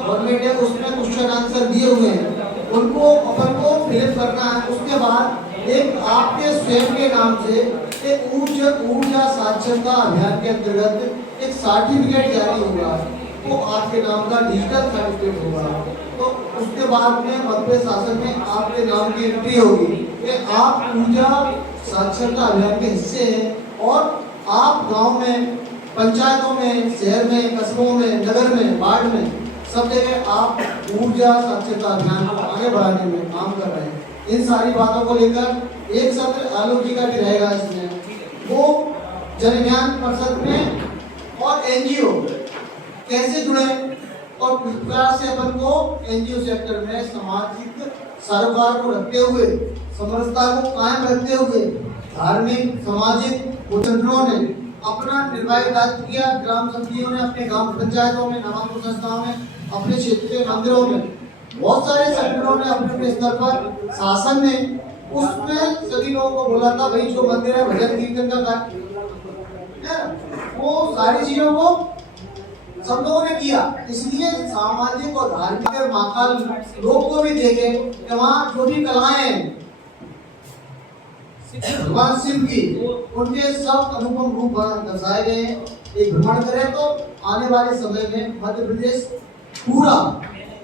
Government है उसमें question answer दिए हुए हैं, उनको अपन को फिलअप करना है। उसके बाद एक आपके स्वयं के नाम से एक ऊर्जा साक्षरता अभियान के अंतर्गत एक सर्टिफिकेट जारी होगा, वो आपके नाम का डिजिटल सर्टिफिकेट होगा। तो उसके बाद में मध्य शासन में आपके नाम की एंट्री होगी कि आप ऊर्जा साक्षरता अभियान के हिस्से हैं और आप गांव में, पंचायतों में, शहर में, कस्बों में, नगर में, वार्ड में, सब जगह आप ऊर्जा साक्षरता अभियान को आगे बढ़ाने में काम कर रहे हैं। इन सारी बातों को लेकर एक सत्र आलोक जी का भी रहेगा इसमें, वो जनज्ञान परिषद में और एनजीओ कैसे जुड़े और किस प्रकार से अपन को एनजीओ सेक्टर में सामाजिक सरोकार को रखते हुए, समरसता को कायम रखते हुए धार्मिक सामाजिक संगठनों ने अपना निर्वाही दायित्व किया। ग्राम समितियों ने अपने गांव पंचायतों में, नवाचार संस्थाओं में, अपने क्षेत्र के मंदिरों में, बहुत सारे संगठनों ने अपने अपने स्तर पर, शासन ने उसमें सभी लोगों को बोला था भाई जो मंदिर है भजन कीर्तन का कार्य, वो सारी चीजों को सब लोगों ने किया। इसलिए सामाजिक और धार्मिक महाकाल लोग को भी देखे कि वहाँ जो भी कलाएं हैं भगवान शिव की, उनके सब अनुपम रूप दर्शाए गए हैं। एक भ्रमण करें तो आने वाले समय में मध्य प्रदेश पूरा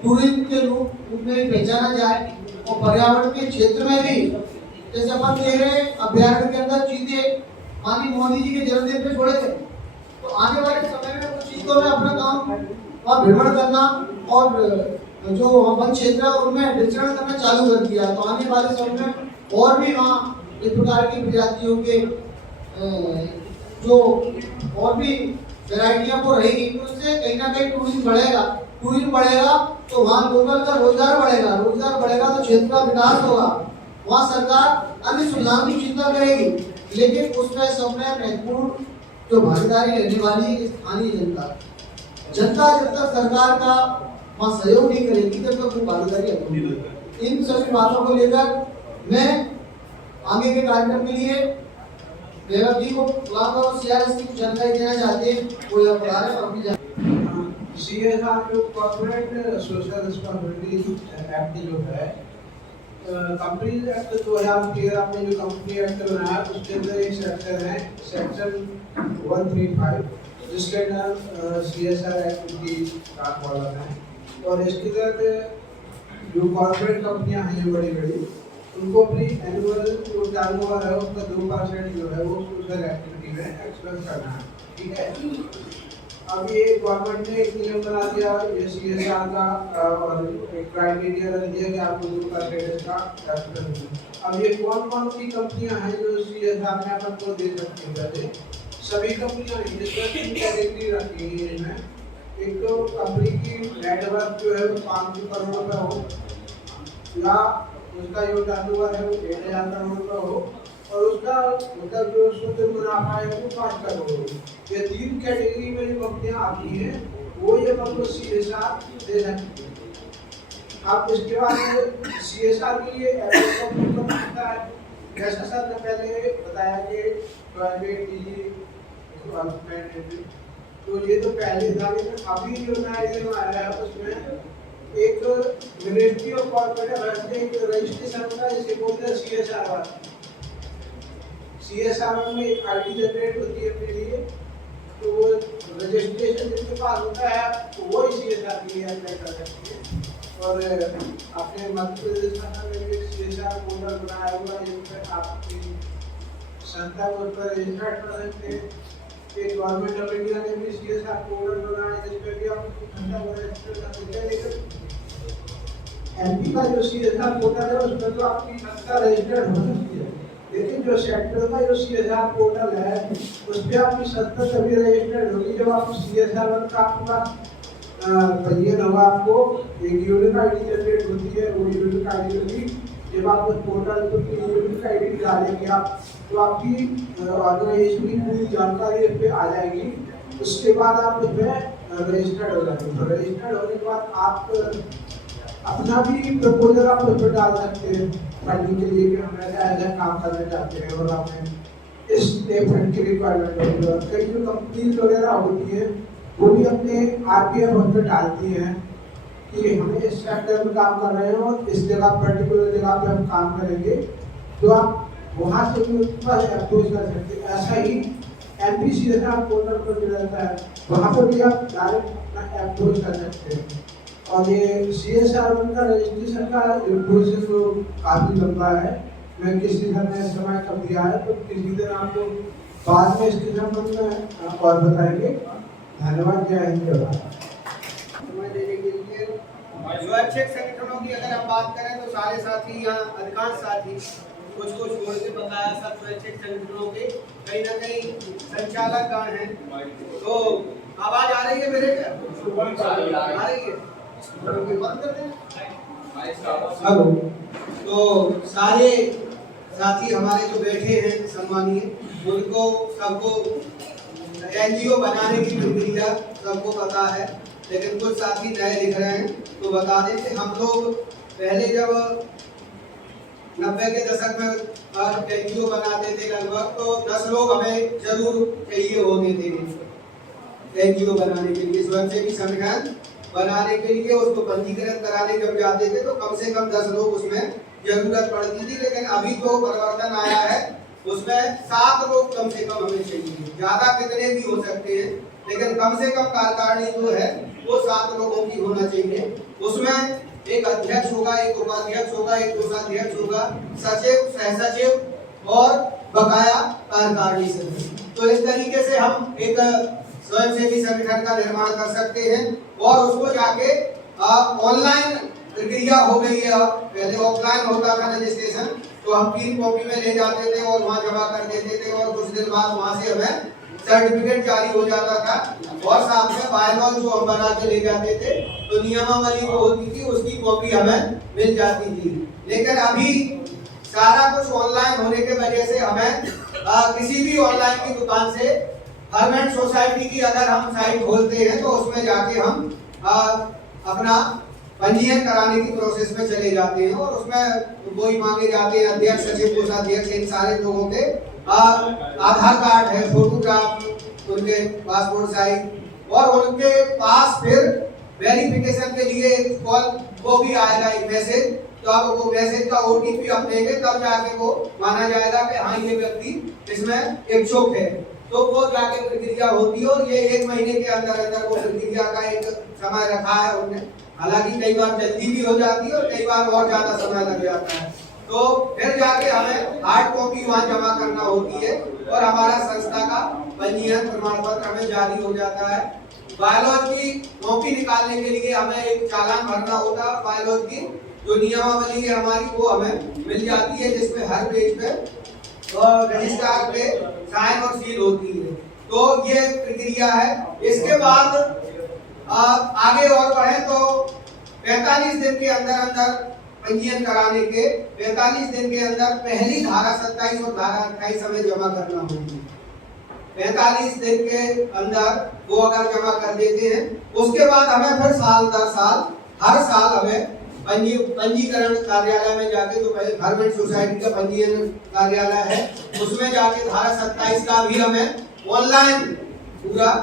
टूरिज्म के रूप में पहचाना जाए और पर्यावरण के क्षेत्र में भी, जैसे अपन देख रहे हैं अभ्यारण्य के अंदर चीते माननीय मोदी जी के जन्मदिन पे छोड़े थे, तो आने वाले समय में कुछ चीजों में अपना काम वहाँ भ्रमण करना और जो वन क्षेत्र है उनमें विचरण करना चालू कर दिया। तो आने वाले समय में और भी वहाँ इस प्रकार की प्रजातियों के जो और भी वैरायटियां को रहेगी, तो उससे कहीं ना कहीं टूरिज्म बढ़ेगा तो वहाँ लोकल का रोजगार बढ़ेगा तो क्षेत्र का विकास होगा। वहाँ सरकार अन्य सुविधाओं की चिंता करेगी, लेकिन उसमें सब में महत्वपूर्ण जो भागीदारी रहने वाली है स्थानीय जनता। जब तक सरकार का वहाँ सहयोग नहीं करेगी तब तक वो भागीदारी अधूरी। इन सभी बातों को लेकर मैं आगे के कार्यक्रम के लिए वैभव जी को सीआरएस की कुछ जानकारी देना चाहते हैं, वो यहाँ बता रहे हैं और अपनी सीएसआर जो कॉर्पोरेट सोशल रिस्पांसिबिलिटी एक्ट जो है, कंपनी एक्ट 2013 में जो कंपनी एक्ट बनाया उसके अंदर एक सेक्शन है, सेक्शन 135, जिसके अंदर सीएसआर एक्टिविटी का कॉलम है। और इसके तहत जो कॉर्पोरेट कंपनियां हैं बड़ी बड़ी, उनको अपनी एनुअल जो टर्नओवर है उसका 2% जो है वो सोशल एक्टिविटी में एक्सपेंस करना है। ठीक है, अब ये गवर्नमेंट ने एक नियम बना दिया ये सीएसआर का और एक क्राइटेरिया रख दिया कि आपको 2% इसका एक्सपेंस है। अब ये कौन कौन सी कंपनियां हैं जो सीएसआर में अपन को दे सकती हैं? सभी कंपनियां नहीं, जिसमें 3 कैटेगरी रखी है इसमें। एक तो कंपनी की नेटवर्क जो है वो 500 करोड़ रुपए हो, या उसका जो टर्नओवर है वो 1000 करोड़ रुपए हो, और उसका मतलब जो शुद्ध मुनाफा है वो 5 करोड़ हो। ये 3 कैटेगरी में जो कंपनियां आती हैं वो ये आपको सीएसआर दे सकती है। अब इसके बाद सीएसआर के लिए एप्लीकेशन बनता है। जैसा सर ने पहले बताया कि प्राइवेट निजी, तो ये तो पहले था, लेकिन अभी जो नया नियम आया है उसमें एक मिनिस्ट्री ऑफ कॉर्पोरेट अफेयर्स ने एक रजिस्ट्रेशन का जिसे बोलते हैं सीएसआर। सीएसआर में एक आईडी जनरेट होती है अपने लिए, तो वो रजिस्ट्रेशन जिसके पास होता है तो वो ही सीएसआर के लिए अप्लाई कर सकती है। और अपने मध्य प्रदेश में भी सीएसआर पोर्टल बनाया हुआ है जिसमें आपकी संस्था को उस पर रजिस्टर कर सकते हैं। गवर्नमेंट ऑफ इंडिया ने भी सीएसआर पोर्टल बनाया है जिसमें भी आप संस्था को रजिस्टर कर सकते हैं। लेकिन एमपी का जो सीएसआर पोर्टल है उसमें तो आपकी संस्था रजिस्टर्ड हो सकती है, लेकिन जो सेक्टर का जो सीएसआर पोर्टल है उस पर आपकी संस्था तभी रजिस्टर्ड होगी जब आप सीएसआर वन का आपके पास पंजीयन होगा। आपको एक यूनिक आईडी जनरेट होती है, वो यूनिक आईडी होगी। जब आप उस पोर्टल पर यूनिक आईडी डालेंगे आप, तो आपकी ऑर्गेनाइजेशन की पूरी जानकारी इस पर आ जाएगी। उसके बाद आप उसमें रजिस्टर्ड हो जाएंगे। तो रजिस्टर्ड होने के बाद आप अपना भी प्रपोजल आप उस पर डाल सकते हैं फंडिंग के लिए कि हम ऐसा काम करना चाहते हैं और हमें इस फंड की रिक्वायरमेंट होगी। और कई जो कंपनीज वगैरह होती है वो भी अपने आरपीएफ उस पर डालती हैं कि हम इस सेक्टर में काम कर रहे हैं और इस जगह पर्टिकुलर जगह पे हम काम करेंगे, तो आप वहाँ से भी अप्रोच कर सकते हैं। ऐसा ही एमपीसी जैसा पोर्टल पर जो रहता है वहाँ पर भी आप डायरेक्ट अप्रोच कर सकते हैं। और ये CSR का रजिस्ट्रेशन का प्रोसेस तो काफ़ी लंबा है, मैं किसी ने समय कब दिया है तो किसी दिन आपको बाद में इसके संबंध में और बताएंगे। धन्यवाद। जय हिंद जय भारत। समय देने के लिए स्वैच्छिक संगठनों की अगर हम बात करें तो सारे साथी यहाँ अधिकांश साथी कुछ को छोड़ के बताया सब स्वैच्छिक संगठनों के कहीं ना कहीं संचालक गण हैं। तो आवाज आ रही है मेरे क्या? आ रही है? हेलो। तो सारे साथी हमारे जो बैठे हैं सम्मानीय उनको सबको NGO बनाने की प्रक्रिया सबको पता है, लेकिन कुछ साथी नए दिख रहे हैं तो बता दें कि हम लोग पहले जब 90 के दशक में NGO बनाते थे लगभग तो 10 लोग हमें जरूर चाहिए होते थे NGO बनाने के लिए, स्वयंसेवी संगठन बनाने के लिए। उसको पंजीकृत कराने जब जाते थे तो कम से कम 10 लोग उसमें जरूरत पड़ती थी, लेकिन अभी जो परिवर्तन आया है उसमें 7 लोग कम से कम हमें चाहिए। ज्यादा कितने भी हो सकते हैं लेकिन कम से कम कार्यकारिणी जो है वो 7 लोगों की होना चाहिए। उसमें एक अध्यक्ष होगा, एक उपाध्यक्ष होगा, एक कोषाध्यक्ष होगा, सचिव, सहसचिव और बकाया कार्यकारिणी सदस्य। तो इस तरीके से हम एक स्वयंसेवी संगठन का निर्माण कर सकते हैं और उसको जाके ऑनलाइन प्रक्रिया हो गई है। पहले ऑफलाइन होता था रजिस्ट्रेशन, तो हम 3 कॉपी में ले जाते थे और वहाँ जमा कर देते थे और कुछ दिन बाद वहाँ से हमें सर्टिफिकेट जारी हो जाता था और साथ में बायलॉज जो हम बना के ले जाते थे तो नियमावली जो होती थी उसकी कॉपी हमें मिल जाती थी। लेकिन अभी सारा कुछ ऑनलाइन होने के वजह से हमें किसी भी ऑनलाइन की दुकान से फर्मेंट सोसाइटी की अगर हम साइट खोलते हैं तो उसमें जाके हम अपना पंजीयन कराने की प्रोसेस में चले जाते हैं और उसमें वही मांगे जाते हैं अध्यक्ष, सचिव, कोषाध्यक्ष, इन सारे लोगों के आधार कार्ड है, फोटोग्राफ, उनके पासपोर्ट साइज और उनके पास फिर वेरिफिकेशन के लिए कॉल वो भी आएगा एक मैसेज। तो आप वो मैसेज का OTP आप देंगे तब जाके वो माना जाएगा कि हाँ ये व्यक्ति इसमें इच्छुक है, तो वो जाके प्रक्रिया होती है। और ये 1 महीने के अंदर अंदर वो प्रक्रिया का एक समय रखा है उन्होंने, हालांकि कई बार जल्दी भी हो जाती है और कई बार और ज्यादा समय लग जाता है। तो फिर जाके हमें हार्ड कॉपी वहाँ जमा करना होती है और हमारा संस्था का पंजीयन प्रमाण पत्र हमें जारी हो जाता है। बायलॉज की कॉपी निकालने के लिए हमें एक चालान भरना होता है। बायलॉज की जो नियमावली है हमारी वो हमें मिल जाती है, जिसमें हर पेज पे और रजिस्ट्रार पे साइन और सील होती है। तो ये प्रक्रिया है। इसके बाद आगे और बढ़े तो 45 दिन के अंदर अंदर पंजीयन कराने के 45 दिन के अंदर पहली धारा 27 और धारा 28 हमें जमा करना होगी। 45 दिन के अंदर वो अगर जमा कर देते हैं उसके बाद हमें फिर साल दर साल हर साल हमें पंजीकरण कार्यालय में जाके, तो पहले फर्मेंट सोसाइटी का पंजीयन कार्यालय है उसमें जाके धारा 27 का भी हमें ऑनलाइन पूरा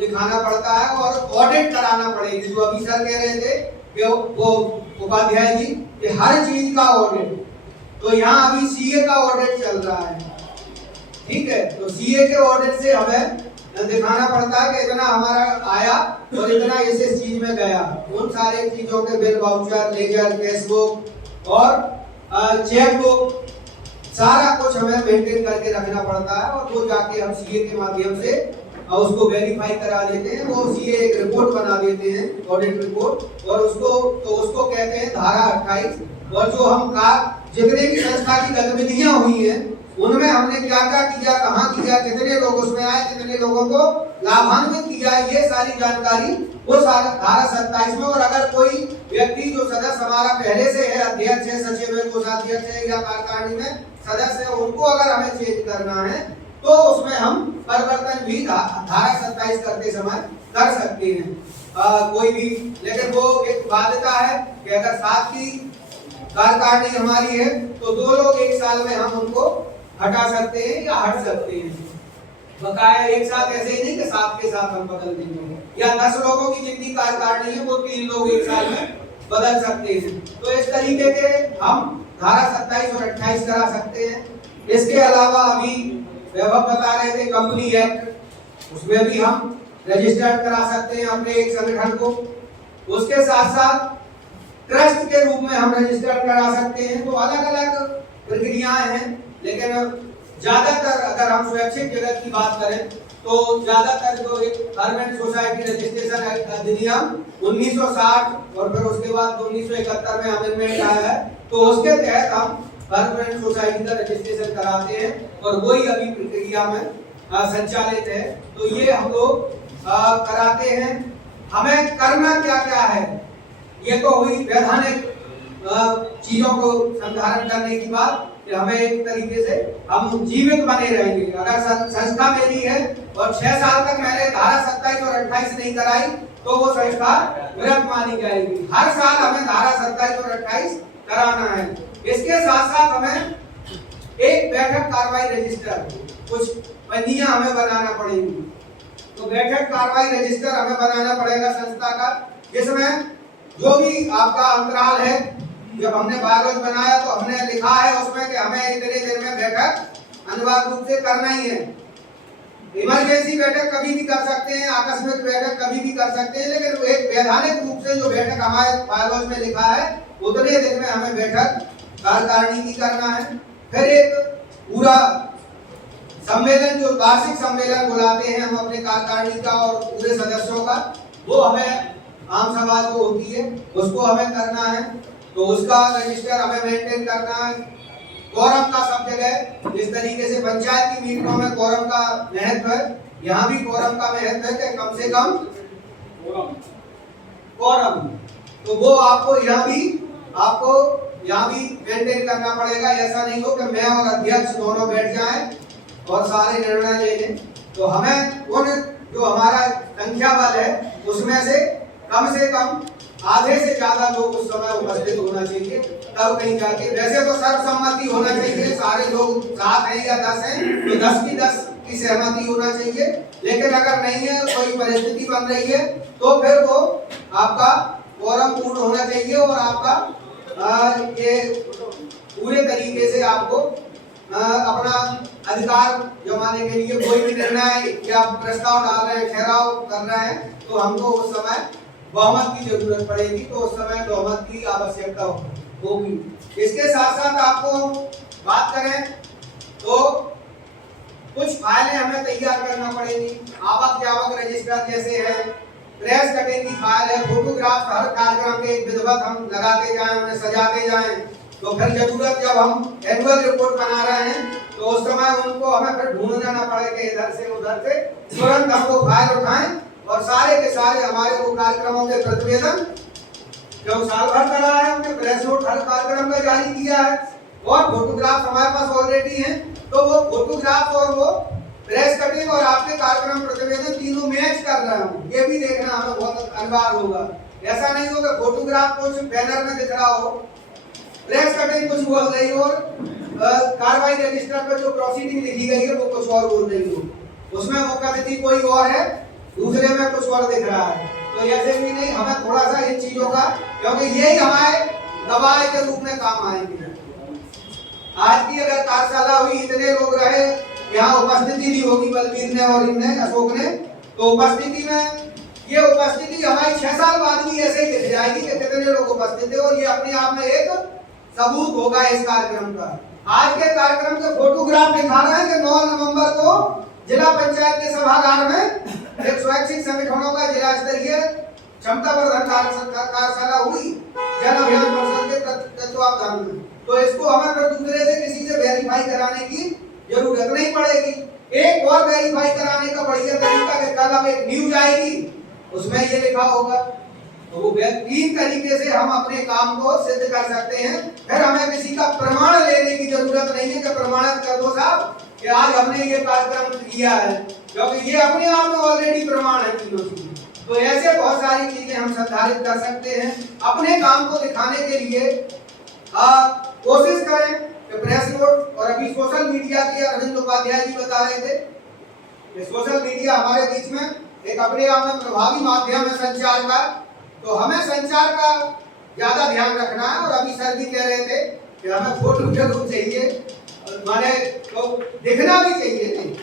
दिखाना पड़ता है और ऑडिट कराना पड़ेगी। जो अभी सर कह रहे थे कि वो उपाध्याय जी कि हर चीज का ऑडिट, तो यहाँ अभी CA का ऑडिट चल रहा है, ठीक है। तो CA के ऑडिट से हमें दिखाना पड़ता है कि इतना हमारा आया और इतना इस चीज में गया। उन सारे चीजों के bill, voucher, ledger, cash book और चेक बुक सारा कुछ हमें मेंटेन करके रखना पड़ता है और वो जाके हम CA के माध्यम से उसको वेरीफाई करा देते हैं। वो CA एक रिपोर्ट बना देते हैं, ऑडिट रिपोर्ट, और उसको कहते हैं धारा 28। और जो हम जितने भी संस्था की गतिविधियां हुई हैं उनमें हमने क्या क्या किया, कहाँ किया, कितने लोग उसमें आए, कितने लोगों को लाभान्वित किया, ये सारी जानकारी वो सारा धारा 27 में। और अगर कोई व्यक्ति जो सदस्य हमारा पहले से है, अध्यक्ष है, सचिव है, कोषाध्यक्ष है या कार्यकारिणी में सदस्य है, उनको अगर हमें चेंज करना है तो उसमें हम परिवर्तन भी धारा 27 करते समय कर सकते हैं कोई भी। लेकिन वो एक बाध्यता है कि अगर 7 की कार्यकारिणी हमारी है तो 2 लोग एक साल में हम उनको हटा सकते हैं या हट सकते हैं। बकाया एक साथ ऐसे ही नहीं कि 7 के साथ हम बदल देंगे। या 10 लोगों की जितनी कार्यकारिणी है वो 3 लोग एक साल में बदल सकते हैं। तो इस तरीके के हम धारा 27 और 28 करा सकते हैं। इसके अलावा अभी वैभव बता रहे थे कंपनी एक्ट, उसमें भी हम रजिस्टर्ड करा सकते हैं अपने एक संगठन को। उसके साथ साथ ट्रस्ट के रूप में हम रजिस्टर्ड करा सकते हैं। तो अलग अलग प्रक्रियाएं हैं, लेकिन ज्यादातर अगर हम स्वैच्छिक जगत की बात करें तो ज्यादातर जो एक परमानेंट सोसाइटी रजिस्ट्रेशन अधिनियम 1960 और फिर उसके बाद 1971 में अमेंडमेंट आया है, तो उसके तहत हम परमानेंट सोसाइटी का रजिस्ट्रेशन कराते हैं और वही अभी प्रक्रिया में संचालित है। तो ये हम लोग कराते हैं। हमें करना क्या क्या है, ये तो हुई वैधानिक चीजों को संधारण करने की बात कि हमें एक तरीके से हम जीवित बने रहेंगे। अगर संस्था मेरी है और 6 साल तक मैंने धारा 27 और 28 नहीं कराई तो वो संस्था मृत मानी जाएगी। हर साल हमें धारा 27 और 28 कराना है। इसके साथ साथ हमें एक बैठक कार्रवाई रजिस्टर, कुछ बंदियां हमें बनाना पड़ेगी। तो बैठक कार्रवाई रजिस्टर हमें बनाना पड़ेगा संस्था का, जिसमें जो भी आपका अंतराल है, जब हमने बायोलॉज बनाया तो हमने लिखा है उसमें कि हमें इतने दिन में बैठक अनिवार्य रूप से करना ही है। इमरजेंसी बैठक कभी भी कर सकते हैं, आकस्मिक बैठक कभी भी कर सकते हैं, लेकिन एक वैधानिक रूप से जो बैठक हमारे बायोलॉज में लिखा है उतने दिन में हमें बैठक कार्यकारिणी की करना है। फिर एक पूरा सम्मेलन, जो वार्षिक सम्मेलन बुलाते हैं हम अपने कार्यकारिणी का और पूरे सदस्यों का, वो हमें आम सभा जो होती है उसको हमें करना है। तो उसका रजिस्टर हमें मेंटेन करना है। कोरम का सब जगह, जिस तरीके से पंचायत की मीटिंगों में कोरम का महत्व है, यहाँ भी कोरम का महत्व है कि कम से कम कोरम, तो वो आपको यहाँ भी मेंटेन करना पड़ेगा। ऐसा नहीं हो कि मैं और अध्यक्ष दोनों बैठ जाएं और सारे निर्णय ले लें। तो हमें उन जो हमारा संख्या बल है उसमें से कम आधे से ज्यादा लोग उस समय उपस्थित होना चाहिए, तब कहीं जाके। वैसे तो सर्वसम्मति होना चाहिए, सारे लोग 7 हैं या 10 हैं तो 10 की सहमति होना चाहिए। लेकिन अगर नहीं है, कोई परिस्थिति बन रही है, तो फिर वो आपका कोरम पूर्ण होना चाहिए और आपका ये पूरे तरीके से आपको अपना अधिकार जमाने के लिए कोई भी निर्णय या प्रस्ताव डाल रहे हैं, ठहराव कर रहे हैं, तो हमको उस समय बहुमत की जरूरत पड़ेगी। तो उस समय बहुमत की आवश्यकता होगी। इसके साथ साथ आपको बात करें तो कुछ फाइलें हमें तैयार करना पड़ेगी। आवक जावक रजिस्टर जैसे है, प्रेस कटिंग की फाइल है, फोटोग्राफ हर कार्यक्रम के एक विधिवत हम लगाते जाएं, उन्हें सजाते जाएं। तो फिर जरूरत जब हम एनुअल रिपोर्ट बना रहे हैं तो उस समय उनको हमें फिर ढूंढना ना पड़े कि इधर से उधर से, तुरंत हमको फाइल उठाएं और सारे के सारे हमारे वो कार्यक्रमों के प्रतिवेदन जो साल भर करा है उनके प्रेस नोट हर कार्यक्रम का जारी किया है और फोटोग्राफ हमारे पास ऑलरेडी हैं। तो वो फोटोग्राफ और वो प्रेस कटिंग और आपके कार्यक्रम प्रतिवेदन तीनों मैच कर रहे हो, ये भी देखना हमें बहुत अनिवार्य होगा। ऐसा नहीं होगा फोटोग्राफ कुछ बैनर में दिख रहा हो, प्रेस कटिंग कुछ बोल रही हो, कार्रवाई रजिस्टर पर जो प्रोसीडिंग लिखी गई है वो कुछ और बोल रही हो, उसमें मुख्यतिथि कोई और है, दूसरे में कुछ और दिख रहा है। तो ऐसे भी नहीं, हमें थोड़ा सा इन चीजों का, क्योंकि यही हमारे दबाव के रूप में काम आएंगे। आज की अगर कार्यशाला हुई, इतने लोग रहे, यहाँ उपस्थिति नहीं होगी बलबीर ने और इनने अशोक ने, तो उपस्थिति में ये उपस्थिति हमारी 6 साल बाद भी ऐसे ही दिख जाएगी कि कितने लोग उपस्थित थे और ये अपने आप में एक सबूत होगा इस कार्यक्रम का। आज के कार्यक्रम के फोटोग्राफ दिखा रहे हैं कि 9 नवंबर को जिला पंचायत के सभागार में एक स्वैच्छिक संगठनों का जिला स्तरीय क्षमता वर्धन कार्यशाला हुई जन अभियान परिषद के तत्वावधान में। तो इसको हमें फिर दूसरे से किसी से वेरीफाई कराने की जरूरत नहीं पड़ेगी। एक और वेरीफाई कराने का बढ़िया तरीका कि कल अब एक न्यूज आएगी उसमें ये लिखा होगा, तो वो 3 तरीके से हम अपने काम को सिद्ध कर सकते हैं। फिर हमें किसी का प्रमाण लेने की जरूरत नहीं है कि प्रमाणित कर दो साहब कि आज हमने ये कार्यक्रम किया है, क्योंकि ये अपने आप में ऑलरेडी प्रमाण है तीनों चीजें। तो ऐसे बहुत सारी चीजें हम संधारित कर सकते हैं। अपने काम को दिखाने के लिए कोशिश करें कि प्रेस नोट, और अभी सोशल मीडिया की अरविंद उपाध्याय जी बता रहे थे कि सोशल मीडिया हमारे बीच में एक अपने आप में प्रभावी माध्यम है संचार का, तो हमें संचार का ज्यादा ध्यान रखना है। और अभी सर भी कह रहे थे कि हमें फोटो जरूर चाहिए, माने तो दिखना भी चाहिए नहीं,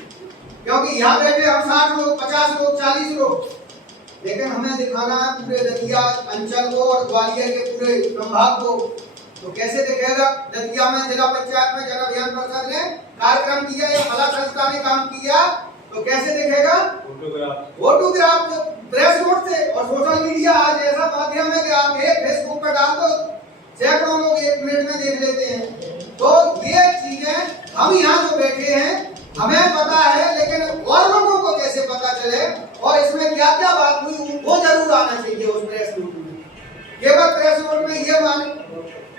क्योंकि यहाँ बैठे हम 60 लोग, 50 लोग, 40 लोग, लेकिन हमें दिखाना है पूरे दतिया अंचल को और ग्वालियर के पूरे संभाग को। तो कैसे दिखेगा? दतिया में जिला पंचायत में जन अभियान परिषद ने कार्यक्रम किया या फला संस्था ने काम किया, तो कैसे दिखेगा? फोटोग्राफ प्रेस नोट से। और सोशल मीडिया आज ऐसा माध्यम है कि आप एक फेसबुक पर डाल दो, सैकड़ों लोग 1 मिनट में देख लेते हैं। तो ये चीजें हम यहाँ जो बैठे हैं हमें पता है, लेकिन और लोगों को कैसे पता चले और इसमें क्या क्या बात हुई वो जरूर आना चाहिए उस प्रेस नोट में। केवल प्रेस नोट में ये मान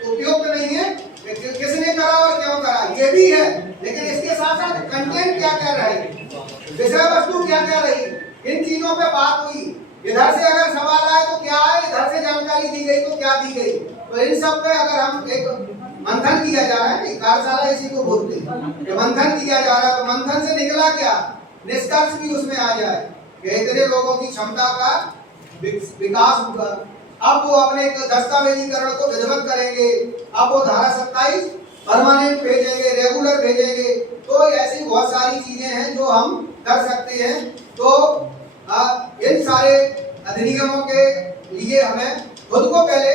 उपयुक्त नहीं है कि किसने करा और क्यों करा, ये भी है, लेकिन इसके साथ साथ कंटेंट क्या कह रहा है, विषय वस्तु क्या कह रही, इन चीजों पे बात हुई। इधर से अगर सवाल आए तो क्या है, इधर से जानकारी दी गई तो क्या दी गई। तो इन सब पे अगर हम एक मंथन किया जा रहा है, कार्यशाला इसी को बोलते हैं कि मंथन किया जा रहा है, तो मंथन से निकला क्या, निष्कर्ष भी उसमें आ जाए कि इतने लोगों की क्षमता का विकास हुआ। अब वो अपने दस्तावेजीकरण को विधिवत करेंगे, अब वो धारा 27 परमानेंट भेजेंगे, रेगुलर भेजेंगे। तो ऐसी बहुत सारी चीजें हैं जो हम कर सकते हैं। तो इन सारे अधिनियमों के लिए हमें खुद को पहले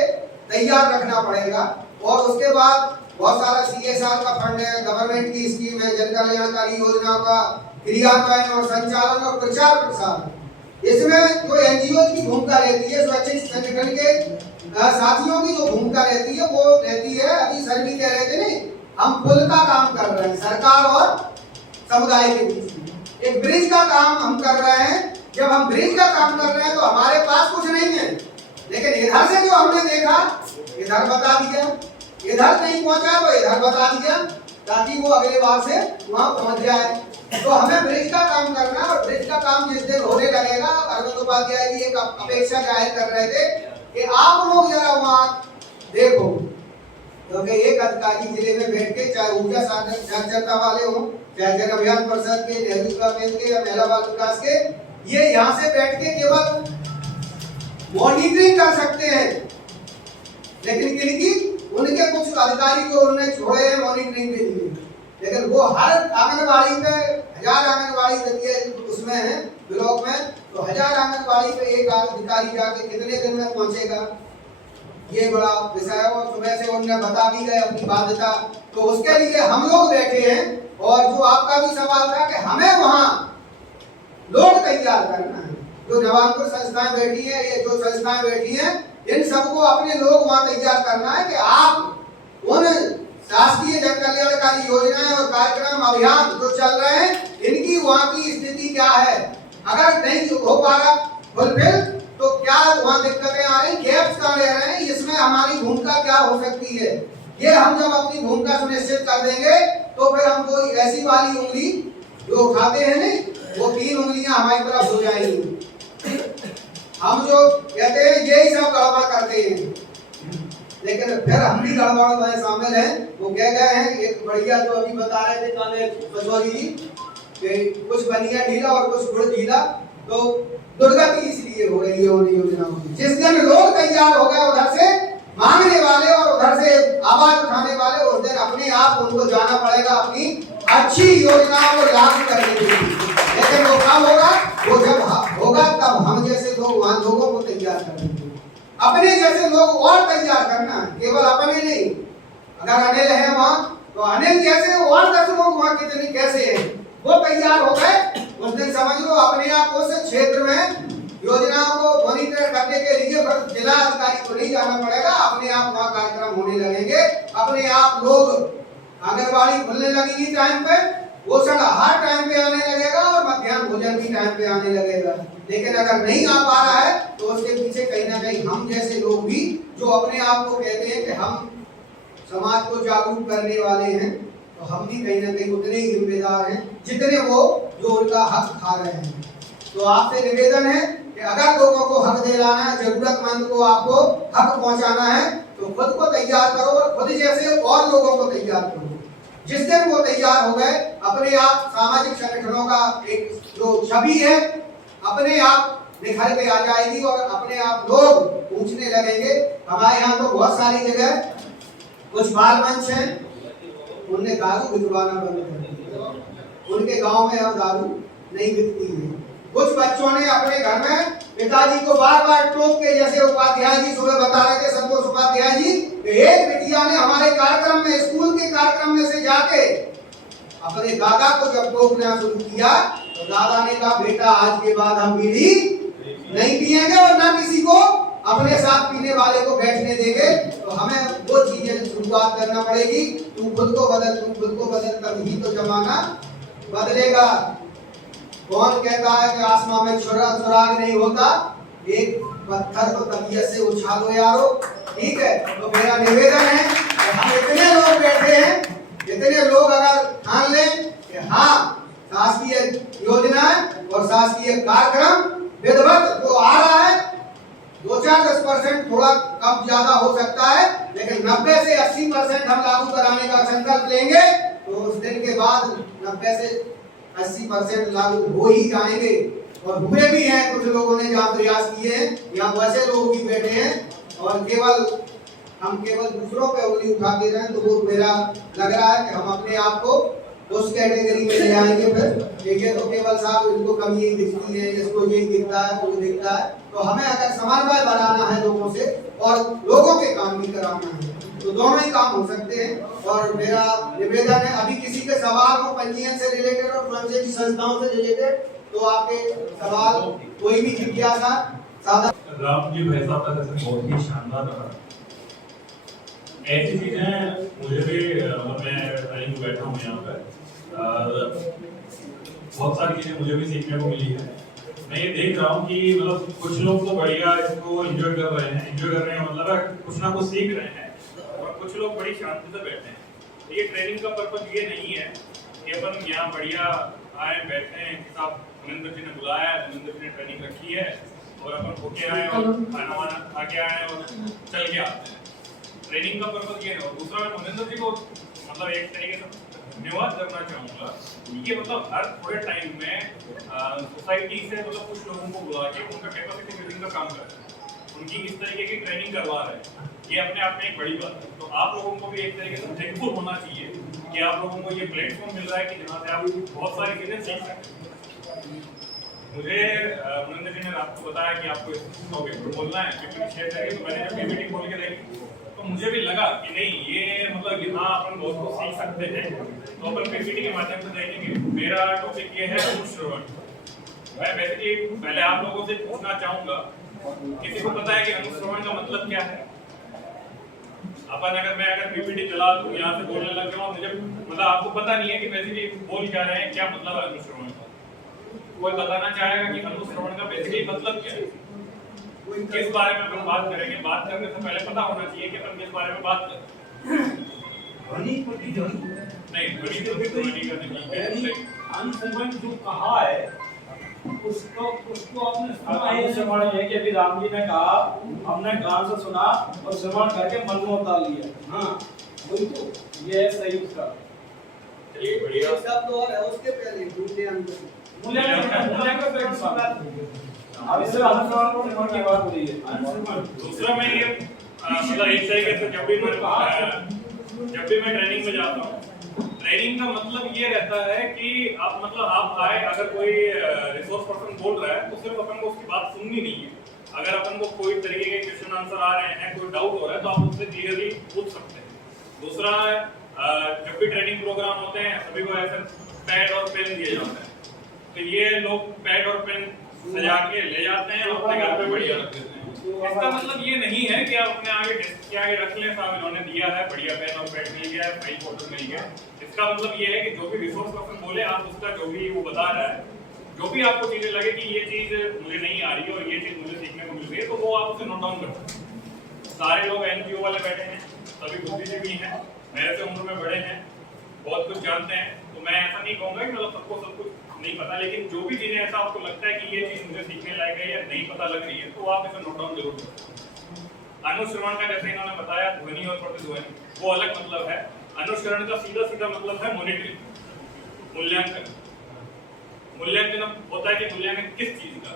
तैयार रखना पड़ेगा, और उसके बाद बहुत सारा CSR का फंड है, गवर्नमेंट की स्कीम है, जन कल्याणकारी योजनाओं का क्रियान्वयन और संचालन और प्रचार प्रसार। इसमें जो NGO की भूमिका रहती है, स्वैच्छिक संगठन के साथियों की जो भूमिका रहती है वो रहती है, अभी सर भी कह रहे थे नहीं, हम पुल का काम कर रहे हैं सरकार और समुदाय के बीच, एक ब्रिज का काम हम कर रहे हैं। जब हम ब्रिज का काम कर रहे हैं तो हमारे पास कुछ नहीं है, लेकिन इधर से जो हमने देखा इधर बता दिया, इधर नहीं पहुंचा तो इधर बता दिया, ताकि वो अगले बार से वहां पहुंच जाए। तो हमें ब्रिज का काम करना, और ब्रिज का काम जिस दिन होने लगेगा, अरविंद उपाध्याय जी एक अपेक्षा जाहिर कर रहे थे कि आप लोग जरा वहां देखो, क्योंकि एक अधिकारी जिले में बैठ के, चाहे ऊर्जा साक्षरता वाले हो, चाहे जन अभियान परिषद के, नेहरू युवा केंद्र के या महिला बाल विकास के, ये यहाँ से बैठ के केवल मॉनिटरिंग कर सकते हैं, लेकिन किनकी, उनके कुछ अधिकारी को उन्होंने छोड़े हैं मॉनिटरिंग के लिए, लेकिन वो हर आंगनबाड़ी पे 1000 आंगनबाड़ी दतिया उसमें है ब्लॉक में, तो 1000 आंगनबाड़ी पे एक अधिकारी जाके कितने दिन में पहुंचेगा, ये बड़ा विषय है। और सुबह से उन्होंने बता भी गए अपनी बाध्यता, तो उसके लिए हम लोग बैठे हैं। और जो आपका भी सवाल था कि हमें वहां लोग तैयार करना है, जो जवानपुर संस्थाएं बैठी है, ये जो संस्थाएं बैठी हैं, इन सबको अपने लोग वहां तैयार करना है कि आप उन शासकीय जन कल्याणकारी योजनाएं और कार्यक्रम अभियान जो चल रहे हैं, इनकी वहां की स्थिति क्या है, अगर नहीं हो पा रहा फुलफिल तो क्या वहां दिक्कतें आ रही, गैप्स कहां रह रहे हैं, इसमें हमारी भूमिका क्या हो सकती है। ये हम जब अपनी भूमिका सुनिश्चित कर देंगे तो फिर हम कोई ऐसी वाली उंगली जो उठाते हैं नहीं, वो 3 उंगलियां हमारी तरफ हो जाएंगी। हम जो कहते हैं यही सब गड़बड़ करते हैं, लेकिन फिर हम भी गड़बड़ में शामिल हैं। वो कह गए हैं, एक बढ़िया जो अभी बता रहे थे काले पचौरी जी कि कुछ बनिया ढीला और कुछ गुड़ ढीला, तो दुर्गति इसलिए हो रही है उन योजनाओं की। जिस दिन लोग तैयार हो गए उधर से मांगने वाले और उधर से आवाज उठाने वाले, उस दिन अपने आप उनको जाना पड़ेगा अपनी अच्छी योजनाओं को लागू करने के लिए। लेकिन वो कब होगा, वो जब होगा तब हम जैसे लोग वहां लोगों को तैयार करेंगे, अपने जैसे लोग और तैयार करना है, केवल अपने नहीं। अगर अनिल है वहां, तो अनिल जैसे और 10 लोग वहां कितने कैसे हैं, वो तैयार हो गए, उस दिन समझ लो अपने आप उस क्षेत्र में योजनाओं को मॉनिटर करने के लिए जिला अधिकारी को नहीं जाना पड़ेगा, अपने आप वहां कार्यक्रम होने लगेंगे। अपने आप लोग आंगनबाड़ी खुलने लगेगी टाइम पे, पोषण आहार टाइम पे आने लगेगा और मध्याह्न भोजन भी टाइम पे आने लगेगा। लेकिन अगर नहीं आ पा रहा है तो उसके पीछे कहीं ना कहीं हम जैसे लोग भी, जो अपने आप को कहते हैं कि हम समाज को जागरूक करने वाले हैं, तो हम भी कहीं ना कहीं उतने ही जिम्मेदार हैं जितने वो जो उनका हक खा रहे हैं। तो आपसे निवेदन है कि अगर लोगों को हक दिलाना है, जरूरतमंद को आपको हक पहुंचाना है, तो खुद को तैयार करो और खुद जैसे और लोगों को तैयार करो। जिस दिन वो तैयार हो गए, अपने आप सामाजिक संगठनों का एक जो छवि है अपने आप निखर के आ जाएगी और अपने आप लोग पूछने लगेंगे। हमारे यहाँ तो बहुत सारी जगह कुछ बाल मंच हैं, उनने दारू बिकवाना बंद कर दिया, उनके गांव में अब दारू नहीं बिकती है। कुछ बच्चों ने अपने घर में पिताजी को बार बार टोक के, जैसे उपाध्याय जी सुबह बता रहे थे संतोष उपाध्याय जी, एक बिटिया ने हमारे कार्यक्रम में, स्कूल के कार्यक्रम में से जाके अपने दादा को जब टोकना शुरू किया तो दादा ने कहा बेटा आज के बाद हम बीड़ी नहीं पिएंगे और ना किसी को अपने साथ पीने वाले को बैठने देंगे। तो हमें वो चीजें शुरुआत करना पड़ेगी। तू खुद को बदल तभी तो जमाना बदलेगा। कौन कहता है कि आसमां में सुराग नहीं होता, एक पत्थर को तबीयत से उछालो यारो, ठीक है। तो मेरा निवेदन है कि हम इतने लोग बैठे हैं, इतने लोग अगर ठान लें कि हाँ शासकीय योजना और शासकीय कार्यक्रम विधिवत तो आ रहा है, 2-4-10% थोड़ा कम ज्यादा हो सकता है, लेकिन 90 से 80% हम लागू कराने का संकल्प लेंगे तो उस दिन के बाद 90 से 80% लागू हो ही जाएंगे। और हुए भी हैं, कुछ लोगों ने जहाँ प्रयास किए हैं, यहाँ वैसे लोग भी बैठे हैं और हम केवल दूसरों पे उंगली उठाते रहें तो वो मेरा लग रहा है कि हम अपने आप को उस कैटेगरी में ले आएंगे। फिर ये तो केवल साहब इनको कमी यही दिखती है, इसको यही दिखता है, वो दिखता है। तो हमें अगर समन्वय बनाना है लोगों से और लोगों के काम भी कराना है तो दोनों ही काम हो सकते हैं। और मेरा निवेदन है, अभी किसी के सवाल हो पंजीयन से रिलेटेड और स्वयंसेवी संस्थाओं से रिलेटेड, तो आपके सवाल कोई भी जिज्ञासा सादा। राम जी भाई साहब का सेशन बहुत ही शानदार रहा। ऐसी चीजें मुझे भी मतलब मैं ट्रेनिंग में बैठा हूँ यहाँ पर, बहुत सारी चीजें मुझे भी सीखने को मिली है। मैं ये देख रहा हूँ कि मतलब कुछ लोग तो बढ़िया इसको एंजॉय कर रहे हैं मतलब कुछ ना कुछ सीख रहे हैं, और कुछ लोग बड़ी शांति से बैठे हैं। ये ट्रेनिंग का पर्पज ये नहीं है कि अपन यहाँ बढ़िया आए बैठे हैं कि साहब मनिंदर जी ने बुलाया है, मनिंदर जी ने ट्रेनिंग रखी है और अपन होके आए और खाना वाना खा के आए और चल के आते हैं। ट्रेनिंग का पर्पज ये है। और दूसरा मैं मनिंदर जी को मतलब एक तरीके से धन्यवाद करना चाहूँगा कि ये मतलब हर थोड़े टाइम में सोसाइटी से मतलब कुछ लोगों को बुला के उनका कैपेसिटी बिल्डिंग का काम कर रहे हैं, उनकी इस तरीके की ट्रेनिंग करवा रहे हैं। ये अपने आप में एक बड़ी बात है। तो आप लोगों को भी एक तरीके से थैंकफुल होना चाहिए कि आप लोगों को ये प्लेटफॉर्म मिल रहा है कि जहाँ से आप बहुत सारी चीजें सीख सकते हैं। मुझे मनिंदर जी ने आपको बताया कि आपको इस टॉपिक पर बोलना है, पीपीटी शेयर करेंगे, तो मैंने जब पीपीटी खोल के देखी तो मुझे भी लगा कि नहीं ये मतलब यहाँ अपन बहुत कुछ सीख सकते हैं। तो अपन पीपीटी के माध्यम से देखेंगे। मेरा टॉपिक ये है अनुश्रवण। मैं बेसिकली पहले आप लोगों से पूछना चाहूंगा, किसी को पता है कि अनुश्रवण का मतलब क्या है? मैं अगर पीपीटी चला दूं यहाँ से बोलने लग जाऊँ, मुझे मतलब आपको पता नहीं है कि बेसिकली बोल क्या रहे हैं, क्या मतलब है अनुश्रवण का। कोई बताना चाहेगा कि अनुश्रवण का बेसिकली मतलब क्या है? किस बारे में अपन बात करेंगे? बात करने से पहले पता होना चाहिए कि अपन किस बारे में बात करें। नहीं, अनुश्रवण जो कहा है उसको आपने अनुश्रवण है कि अभी राम जी ने कहा, हमने कान से सुना और श्रवण करके मन में उतार लिया। हाँ वही तो ये है सही उसका। चलिए बढ़िया शब्द और है उसके पहले अब इससे अनुश्रवण की बात हो रही है। दूसरा मैं ये मतलब एक तरीके से जब भी मैं ट्रेनिंग में जाता हूँ, ट्रेनिंग का मतलब ये रहता है कि आप आए, अगर कोई रिसोर्स पर्सन बोल रहा है तो सिर्फ अपन को उसकी बात सुननी नहीं है। अगर अपन को कोई तरीके के क्वेश्चन आंसर आ रहे हैं, कोई डाउट हो रहा है, तो आप उससे क्लियरली पूछ सकते हैं। दूसरा, जब भी ट्रेनिंग प्रोग्राम होते हैं सभी को ऐसे पैड और पेन दिए जाते हैं, तो ये लोग पैड और पेन सजा के ले जाते हैं और अपने घर पे बढ़िया रख देते हैं। इसका मतलब ये नहीं है कि आप अपने आगे डेस्क के आगे रख लें, साहब इन्होंने दिया है बढ़िया पेन और पैड मिल गया है, फाइल फोल्डर मिल गया। इसका मतलब ये है कि जो भी रिसोर्स पर्सन बोले, आप उसका जो भी वो बता रहा है, जो भी आपको चीजें लगे कि ये चीज मुझे नहीं आ रही है और ये चीज मुझे सीखने को मिल रही है, तो वो आप उसे नोट डाउन कर सकते हैं। सारे लोग एनजीओ वाले बैठे हैं, सभी बुद्धिजीवी हैं, मेरे से उम्र में बड़े हैं, बहुत कुछ जानते हैं। तो मैं ऐसा नहीं कहूंगा कि मतलब सबको सब कुछ नहीं पता, लेकिन जो भी चीजें ऐसा आपको लगता है कि ये चीज मुझे सीखने लायक है या नहीं पता लग रही है, तो आप इसे नोट डाउन जरूर करें। अनुश्रवण का जैसे इन्होंने बताया ध्वनि और प्रतिध्वनि, वो अलग मतलब है। अनुश्रवण का सीधा सीधा मतलब है मॉनिटरिंग, मूल्यांकन। मूल्यांकन होता है कि मूल्यांकन किस चीज का?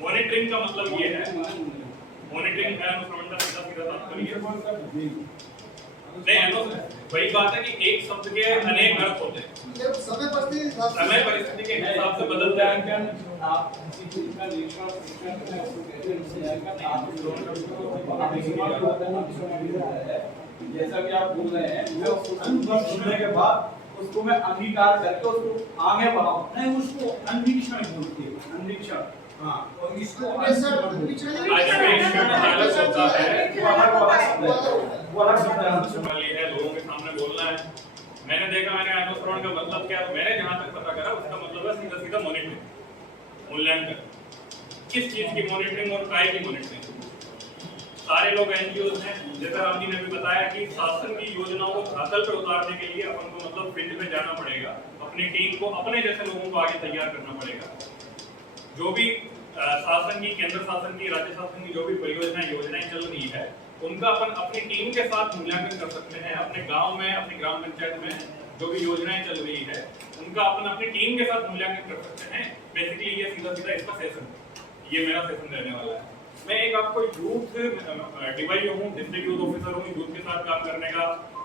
मॉनिटरिंग का मतलब ये है, मॉनिटरिंग है अनुश्रवण का सीधा तात्पर्य नहीं है। तो वही बात है कि एक शब्द के अनेक अर्थ होते हैं, ये समय परिस्थिति के हिसाब से बदलते हैं। आप किसी चीज का निरीक्षण करते हैं, उसको कहते हैं मूल्यांकन। आप जैसा कि आप बोल रहे हैं, मैं उसको अनुभव सुनने के बाद उसको मैं अंगीकार करके उसको आगे बढ़ाऊं, नहीं उसको अन्वीक्षण बोलते हैं, अन्वीक्षण। हाँ, और इसको अन्वेषण अलग होता है, वो अलग शब्द है। अनुश्रवण है लोगों के सामने बोलना है। मैंने देखा, मैंने अनुश्रवण का मतलब क्या, मैंने जहां तक पता करा उसका मतलब है सीधा सीधा मॉनिटरिंग, मूल्यांकन। किस चीज की मॉनिटरिंग और काय की मॉनिटरिंग? सारे लोग एनजीओ हैं, जैसा राम जी ने भी बताया कि शासन की योजनाओं को धरातल पर उतारने के लिए अपन को मतलब फील्ड में जाना पड़ेगा, अपनी टीम को, अपने जैसे लोगों को आगे तैयार करना पड़ेगा। जो भी शासन की, केंद्र शासन की, राज्य शासन की जो भी परियोजनाएं योजनाएं चल रही है, उनका अपन अपनी टीम के साथ मूल्यांकन कर सकते हैं। अपने गांव में, अपनी ग्राम पंचायत में जो भी योजनाएं चल रही है, उनका अपन अपनी टीम के साथ मूल्यांकन कर सकते हैं। बेसिकली ये सीधा सीधा इसका सेशन, ये मेरा सेशन रहने वाला है। मैं एक आपको यूथ डिवाइस हूँ, डिस्ट्रिक्ट यूथ ऑफिसर हूँ, यूथ के साथ काम करने का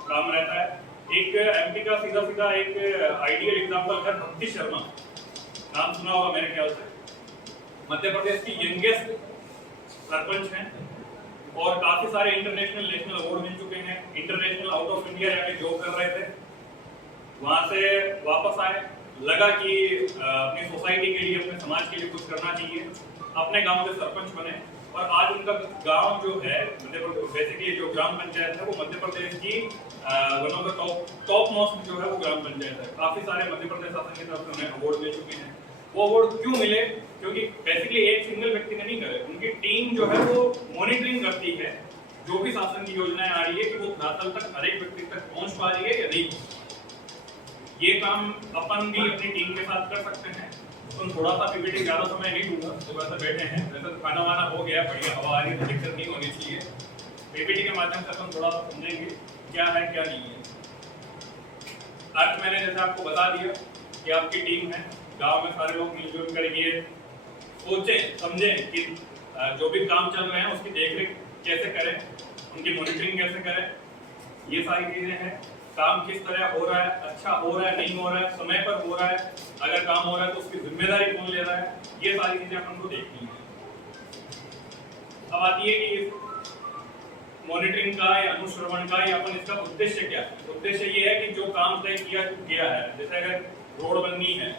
काम रहता है। एक एमपी का सीधा सीधा एक आइडियल एग्जांपल है भक्ति शर्मा, नाम सुना होगा मेरे ख्याल से। मध्य प्रदेश की यंगेस्ट सरपंच हैं और काफी सारे इंटरनेशनल, नेशनल अवार्ड मिल चुके हैं। इंटरनेशनल आउट ऑफ इंडिया जाके जॉब कर रहे थे, वहां से वापस आए, लगा कि अपनी सोसाइटी के लिए, अपने समाज के लिए कुछ करना चाहिए। अपने गांव के सरपंच बने और आज उनका गांव जो है मध्य प्रदेश, बेसिकली जो ग्राम पंचायत है वो मध्य प्रदेश की one of the top most जो है वो ग्राम पंचायत है। काफी सारे मध्य प्रदेश शासन की तरफ से उन्हें अवार्ड मिल चुके हैं। वो अवार्ड क्यों मिले? क्योंकि बेसिकली एक सिंगल व्यक्ति ने नहीं करे, उनकी टीम जो है वो मॉनिटरिंग करती है जो भी शासन की योजनाएं आ रही है कि वो धरातल तक, हर एक व्यक्ति तक पहुंच पा रही है या नहीं। ये काम अपन भी अपनी टीम के साथ कर सकते हैं। तो थोड़ा सा पीपीटी, ज्यादा समय नहीं दूंगा, सुबह से बैठे हैं, वैसे तो खाना वाना हो गया, बढ़िया हवा आ रही है, दिक्कत नहीं होनी चाहिए। पीपीटी के माध्यम से अपन थोड़ा सा समझेंगे क्या है क्या नहीं है। अर्थ मैंने जैसे आपको बता दिया कि आपकी टीम है, गांव में सारे लोग मिलजुल कर ये सोचें समझें कि जो भी काम चल रहे हैं उसकी देखरेख कैसे करें, उनकी मॉनिटरिंग कैसे करें। ये सारी चीजें हैं। काम किस तरह हो रहा है, अच्छा हो रहा है, नहीं हो रहा है, समय पर हो रहा है, अगर काम हो रहा है तो उसकी जिम्मेदारी कौन ले रहा है, ये सारी चीजें अपन को देखनी है। अब आती है कि मॉनिटरिंग का या अनुश्रवण का या अपन इसका उद्देश्य क्या है। उद्देश्य ये है कि जो काम तय किया गया है, जैसे अगर रोड बननी है,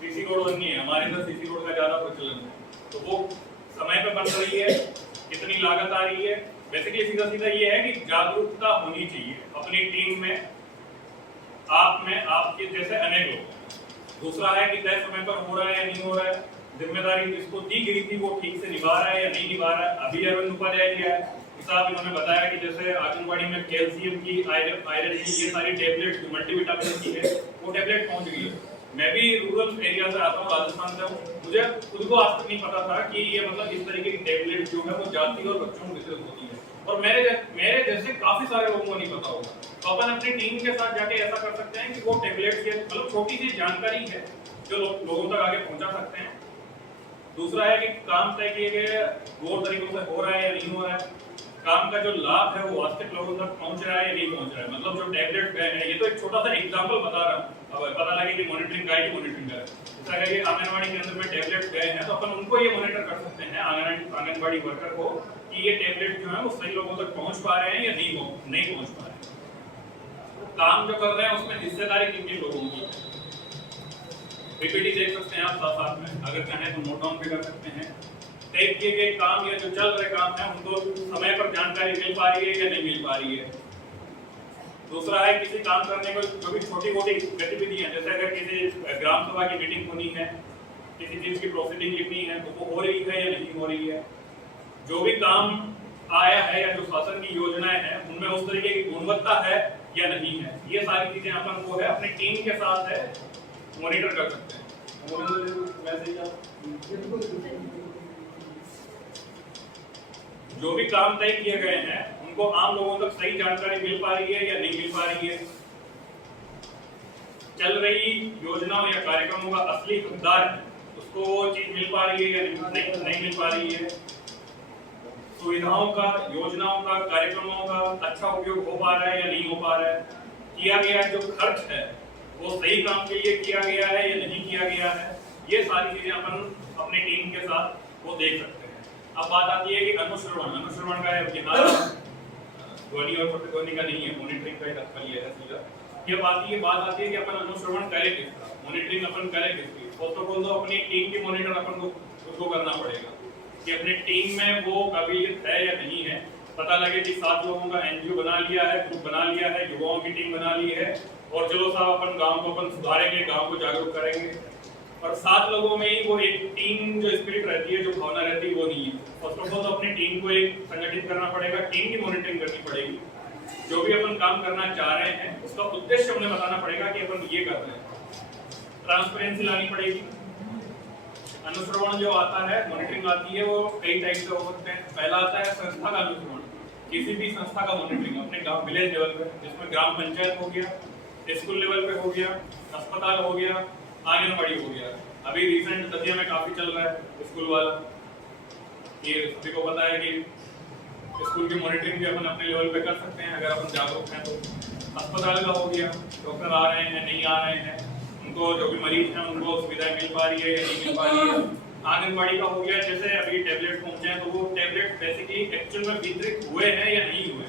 सीसी रोड बननी है, हमारे इधर सीसी रोड का ज्यादा प्रचलन है, तो वो समय पे बन रही है, कितनी लागत आ रही है। बेसिकली सीधा सीधा ये है कि जागरूकता होनी चाहिए अपनी टीम में, आप में, आपके जैसे अनेक लोग। दूसरा है कि तय समय पर हो रहा है या नहीं हो रहा है, जिम्मेदारी जिसको दी गई थी वो ठीक से निभा रहा है या नहीं निभा रहा है। अभी अरविंद उपाध्याय जी है, साहब इन्होंने बताया कि जैसे आंगनबाड़ी में कैल्शियम की, आयरन की, ये सारी टेबलेट जो मल्टीविटामिन की है वो टेबलेट पहुंच गई है। मैं भी रूरल एरिया से आता हूँ, राजस्थान से हूँ, मुझे खुद को आज तक नहीं पता था कि ये मतलब इस तरीके की टेबलेट जो है वो जाती और बच्चों को वितरित होती है, और मेरे जैसे काफी सारे लोगों को नहीं पता होगा। तो अपन अपनी टीम के साथ जाके ऐसा कर सकते हैं कि वो टेबलेट के मतलब छोटी सी जानकारी है जो लोगों तक आगे पहुंचा सकते हैं। दूसरा है कि काम तय किए गए गौर तरीकों से हो रहा है या नहीं हो रहा है, काम का जो लाभ है वो वास्तविक लोगों तक पहुंच रहा है या नहीं पहुंच रहा है। मतलब जो टैबलेट गए हैं, ये तो एक छोटा सा एग्जांपल बता रहा हूं, अब पता लगे कि मॉनिटरिंग का ही मॉनिटरिंग है। जैसे अगर ये आंगनबाड़ी के अंदर में टैबलेट गए हैं तो अपन उनको ये मॉनिटर कर सकते हैं, आंगनबाड़ी वर्कर को, कि ये टैबलेट जो है वो सही लोगों तक पहुंच पा रहे हैं या नहीं पहुंच पा रहे हैं। काम जो कर रहे हैं उसमें हिस्सेदारी कितनी लोगों की। पीपीटी देख सकते हैं आप साथ साथ में, अगर चाहें तो नोट डाउन भी कर सकते हैं। तय किए गए काम या जो चल रहे काम है उनको समय पर जानकारी मिल पा रही है या नहीं मिल पा रही है। दूसरा है किसी काम करने को जो भी छोटी मोटी गतिविधियां, जैसे अगर किसी ग्राम सभा की मीटिंग होनी है, किसी चीज की प्रोसीडिंग लिखनी है, तो वो हो रही है या नहीं हो रही है। जो भी काम आया है या जो शासन की योजनाएं हैं उनमें उस तरीके की गुणवत्ता है या नहीं है, ये सारी चीजें अपन को है अपनी टीम के साथ है मॉनिटर कर सकते हैं। जो भी काम तय किए गए हैं उनको आम लोगों तक सही जानकारी मिल पा रही है या नहीं मिल पा रही है। चल रही योजनाओं या कार्यक्रमों का असली हकदार है उसको वो चीज मिल पा रही है या नहीं मिल पा रही है, सुविधाओं का, योजनाओं का, कार्यक्रमों का अच्छा उपयोग हो पा रहा है या नहीं हो पा रहा है, किया गया जो खर्च है वो सही काम के लिए किया गया है या नहीं किया गया है, ये सारी चीजें अपन अपनी टीम के साथ वो देख सकते हैं। अब बात आती है कि अनुश्रवण का यहाँ ध्वनि और छोटे ध्वनि का नहीं है, मॉनिटरिंग का तात्पर्य है सीधा। ये बात आती है कि अपन अनुश्रवण करें किसका, मॉनिटरिंग अपन करें किसकी। फर्स्ट ऑफ ऑल तो अपनी टीम की मॉनिटर अपन को उसको करना पड़ेगा कि अपनी टीम में वो काबिलियत है या नहीं है। पता लगे कि 7 लोगों का एनजीओ बना लिया है, ग्रुप बना लिया है, युवाओं की टीम बना ली है और चलो साहब अपन गांव को अपन सुधारेंगे, गांव को जागरूक करेंगे, और 7 लोगों में ही वो एक टीम जो स्पिरिट रहती है, जो भावना रहती है, वो नहीं है। फर्स्ट ऑफ ऑल तो अपनी टीम को एक संगठित करना पड़ेगा, टीम की मॉनिटरिंग करनी पड़ेगी, जो भी अपन काम करना चाह रहे हैं उसका उद्देश्य हमें बताना पड़ेगा कि अपन ये कर रहे हैं। ट्रांसपेरेंसी लानी पड़ेगी। अनुश्रवण जो आता है, मॉनिटरिंग आती है, वो कई टाइप से हो सकते हैं। पहला आता है संस्था का अनुश्रवण, किसी भी संस्था का मॉनिटरिंग अपने गांव विलेज लेवल पे, जिसमें ग्राम पंचायत हो गया, स्कूल लेवल पे हो गया, अस्पताल हो गया, आंगनबाड़ी हो गया। अभी रिसेंट दतिया में काफी चल रहा है स्कूल वाला, ये सभी को पता है कि स्कूल की मॉनिटरिंग भी अपन अपने लेवल पे कर सकते हैं अगर अपन जागरूक हैं तो। अस्पताल का हो गया, डॉक्टर आ रहे हैं नहीं आ रहे हैं, उनको जो भी मरीज हैं उनको सुविधाएं मिल पा रही है या नहीं मिल पा रही है। आंगनबाड़ी का हो गया, जैसे अभी टैबलेट पहुंचे हैं तो वो टैबलेट बेसिकली एक्चुअल में वितरित हुए हैं या नहीं हुए।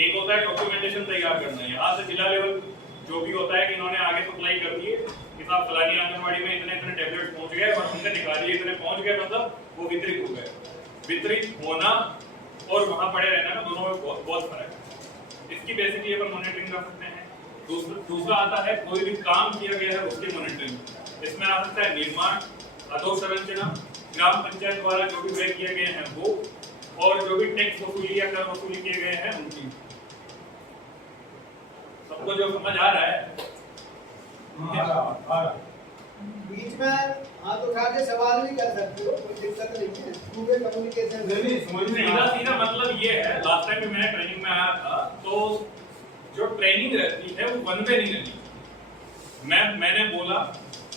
एक होता है डॉक्यूमेंटेशन तैयार करना, यहाँ से जिला लेवल जो भी होता है कि इन्होंने आगे सप्लाई कर दिए कि साहब फलानी आंगनबाड़ी में इतने इतने टैबलेट पहुंच गए और हमने निकाली, इतने पहुंच गए मतलब वो वितरित हो गए। वितरित होना और वहां पड़े रहना ना, दोनों में बहुत फर्क है। इसकी बेसिकली अपन मॉनिटरिंग कर सकते हैं। दूसरा आता है कोई भी काम किया गया है उसकी मॉनिटरिंग। इसमें आ सकता है निर्माण, अधोसंरचना, ग्राम पंचायत द्वारा जो भी व्यय किए गए हैं वो, और जो भी टैक्स वसूली या कर वसूली किए गए हैं उनकी। सबको जो समझ आ रहा है? बीच में हाथ उठा के सवाल भी कर सकते हो, कोई दिक्कत नहीं है। पूरे कम्युनिकेशन सीधा मतलब ये है, लास्ट टाइम भी मैं ट्रेनिंग में आया था तो जो ट्रेनिंग रहती है वो वन वे नहीं रहती। मैंने बोला,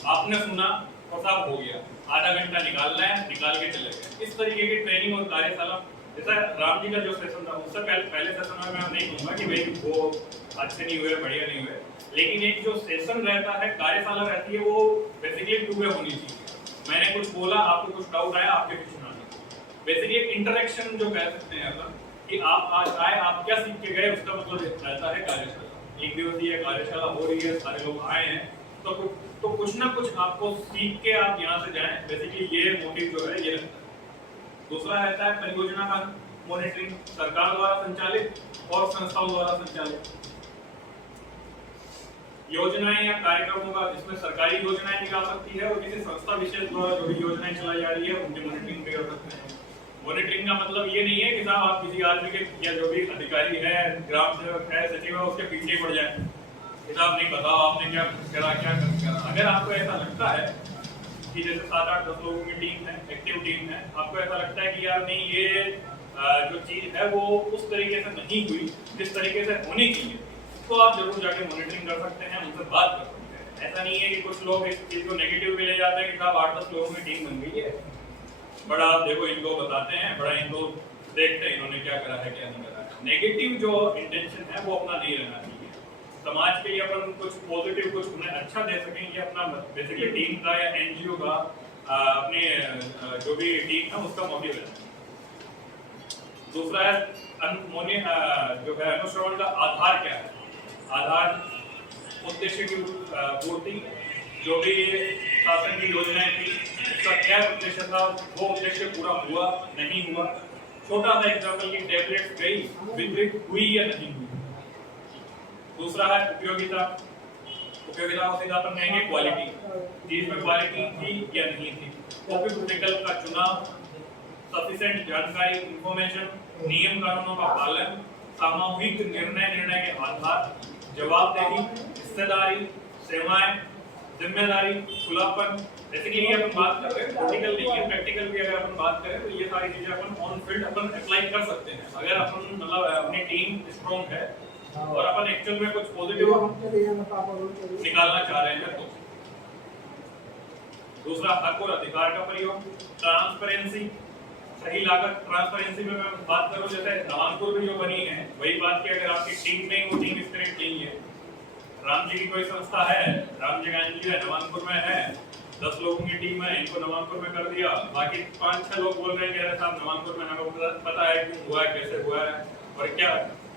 आपने सुना और सब हो गया, आधा घंटा निकालना है, निकाल के चले गए। इस तरीके की ट्रेनिंग और कार्यशाला, जैसा राम जी का जो सेशन था उससे पहले सेशन में मैं नहीं कहूँगा कि भाई वो अच्छे नहीं हुए, बढ़िया नहीं हुए, लेकिन एक जो सेशन रहता है, कार्यशाला रहती है, वो बेसिकली 2 वे होनी चाहिए। मैंने कुछ बोला, आपको कुछ डाउट आया, आपके कुछ सुना। बेसिकली एक इंटरेक्शन जो कह सकते हैं अपन कि आप आज आए, आप क्या सीख के गए, उसका मतलब रहता है कार्यशाला। 1 दिवसीय कार्यशाला हो रही है, सारे लोग आए हैं तो कुछ ना कुछ आपको सीख के आप यहाँ से जाएं। बेसिकली ये मोटिव जो है ये रहता है। दूसरा रहता है परियोजना का मॉनिटरिंग, सरकार द्वारा संचालित और संस्थाओं द्वारा संचालित योजनाएं या कार्यक्रमों का, जिसमें सरकारी योजनाएं भी आ सकती है और किसी संस्था विशेष द्वारा जो भी योजनाएं चलाई जा रही है उनकी मॉनिटरिंग भी कर सकते हैं। मॉनिटरिंग का मतलब ये नहीं है कि साहब आप किसी आदमी के या जो भी अधिकारी है, ग्राम सेवक है, सचिव है, उसके पीछे पड़ जाए, हिसाब नहीं बताओ आपने क्या करा, क्या करा। अगर आपको ऐसा लगता है कि जैसे 7-8-10 लोगों की टीम है, एक्टिव टीम है, आपको ऐसा लगता है कि यार नहीं ये जो चीज है वो उस तरीके से नहीं हुई जिस तरीके से होनी चाहिए, तो आप जरूर जाके मॉनिटरिंग कर सकते हैं, उनसे बात कर सकते हैं। ऐसा नहीं है कि कुछ लोग इस चीज को नेगेटिव में ले जाते हैं कि साहब 8-10 लोगों की टीम बन गई है, बड़ा देखो इनको बताते हैं, बड़ा इनको देखते हैं इन्होंने क्या करा है क्या नहीं करा है। नेगेटिव जो इंटेंशन है वो अपना नहीं रहना चाहिए। समाज के लिए अपन कुछ पॉजिटिव, कुछ उन्हें अच्छा दे सकें, ये अपना बेसिकली टीम का या एनजीओ का अपने जो भी टीम है उसका मोटिव है। दूसरा है जो है अनुश्रवण का आधार क्या है। आधार उद्देश्य की पूर्ति, जो भी शासन की योजनाएं थी उसका क्या उद्देश्य था, वो उद्देश्य पूरा हुआ नहीं हुआ। छोटा सा एग्जाम्पल की टैबलेट्स गई, वितरित हुई या नहीं हुई। दूसरा है उपयोगिता। उपयोगिता को सीधा अपन कहेंगे क्वालिटी, चीज में क्वालिटी थी या नहीं थी। उपयुक्त विकल्प का चुनाव, सफिशिएंट जानकारी, इंफॉर्मेशन, नियम कानूनों का पालन, सामूहिक निर्णय के आधार, जवाबदेही, हिस्सेदारी, सेवाएं, जिम्मेदारी, खुलापन। बेसिकली ये अपन बात कर रहे हैं, प्रैक्टिकल नहीं है, प्रैक्टिकल भी अगर अपन बात करें तो ये सारी चीजें अपन ऑन फील्ड अपन अप्लाई कर सकते हैं। अगर अपन मतलब अपनी टीम स्ट्रॉन्ग है और अपन एक्चुअल में कुछ पॉजिटिव निकालना चाह रहे हैं तो। दूसरा, हक और अधिकार का प्रयोग, ट्रांसपेरेंसी, सही लागत। ट्रांसपेरेंसी में मैं बात करूं, जैसे नवानपुर में जो बनी है वही बात की, अगर आपकी टीम नहीं, वो टीम स्पिरिट नहीं है। राम जी की कोई संस्था है, राम जी का एनजीओ है, नवानपुर में है, 10 लोगों की टीम है, इनको नवानपुर में कर दिया, बाकी 5-6 लोग बोल रहे हैं कि अरे साहब नवानपुर में हमें पता है क्यों हुआ है, कैसे हुआ है और क्या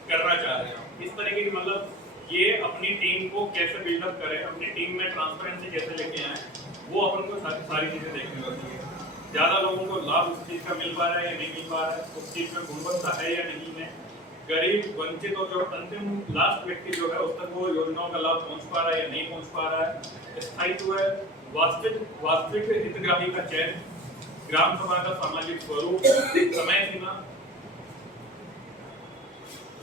करना चाह रहे हैं। इस तरीके की मतलब ये अपनी टीम को कैसे बिल्डअप करें, अपनी टीम में ट्रांसपेरेंसी कैसे लेके आए, वो अपन को सारी चीजें देखनी होती है। ज्यादा लोगों को लाभ उस चीज का मिल पा रहा है या नहीं मिल पा रहा है, उस चीज में गुणवत्ता है या नहीं है, गरीब, वंचित और जो अंतिम लास्ट व्यक्ति जो है उस तक वो योजनाओं का लाभ पहुंच पा रहा है या नहीं पहुंच पा रहा है। स्थायित्व है, वास्तविक हितग्राही का चयन, ग्राम सभा का सामाजिक स्वरूप, समय सीमा,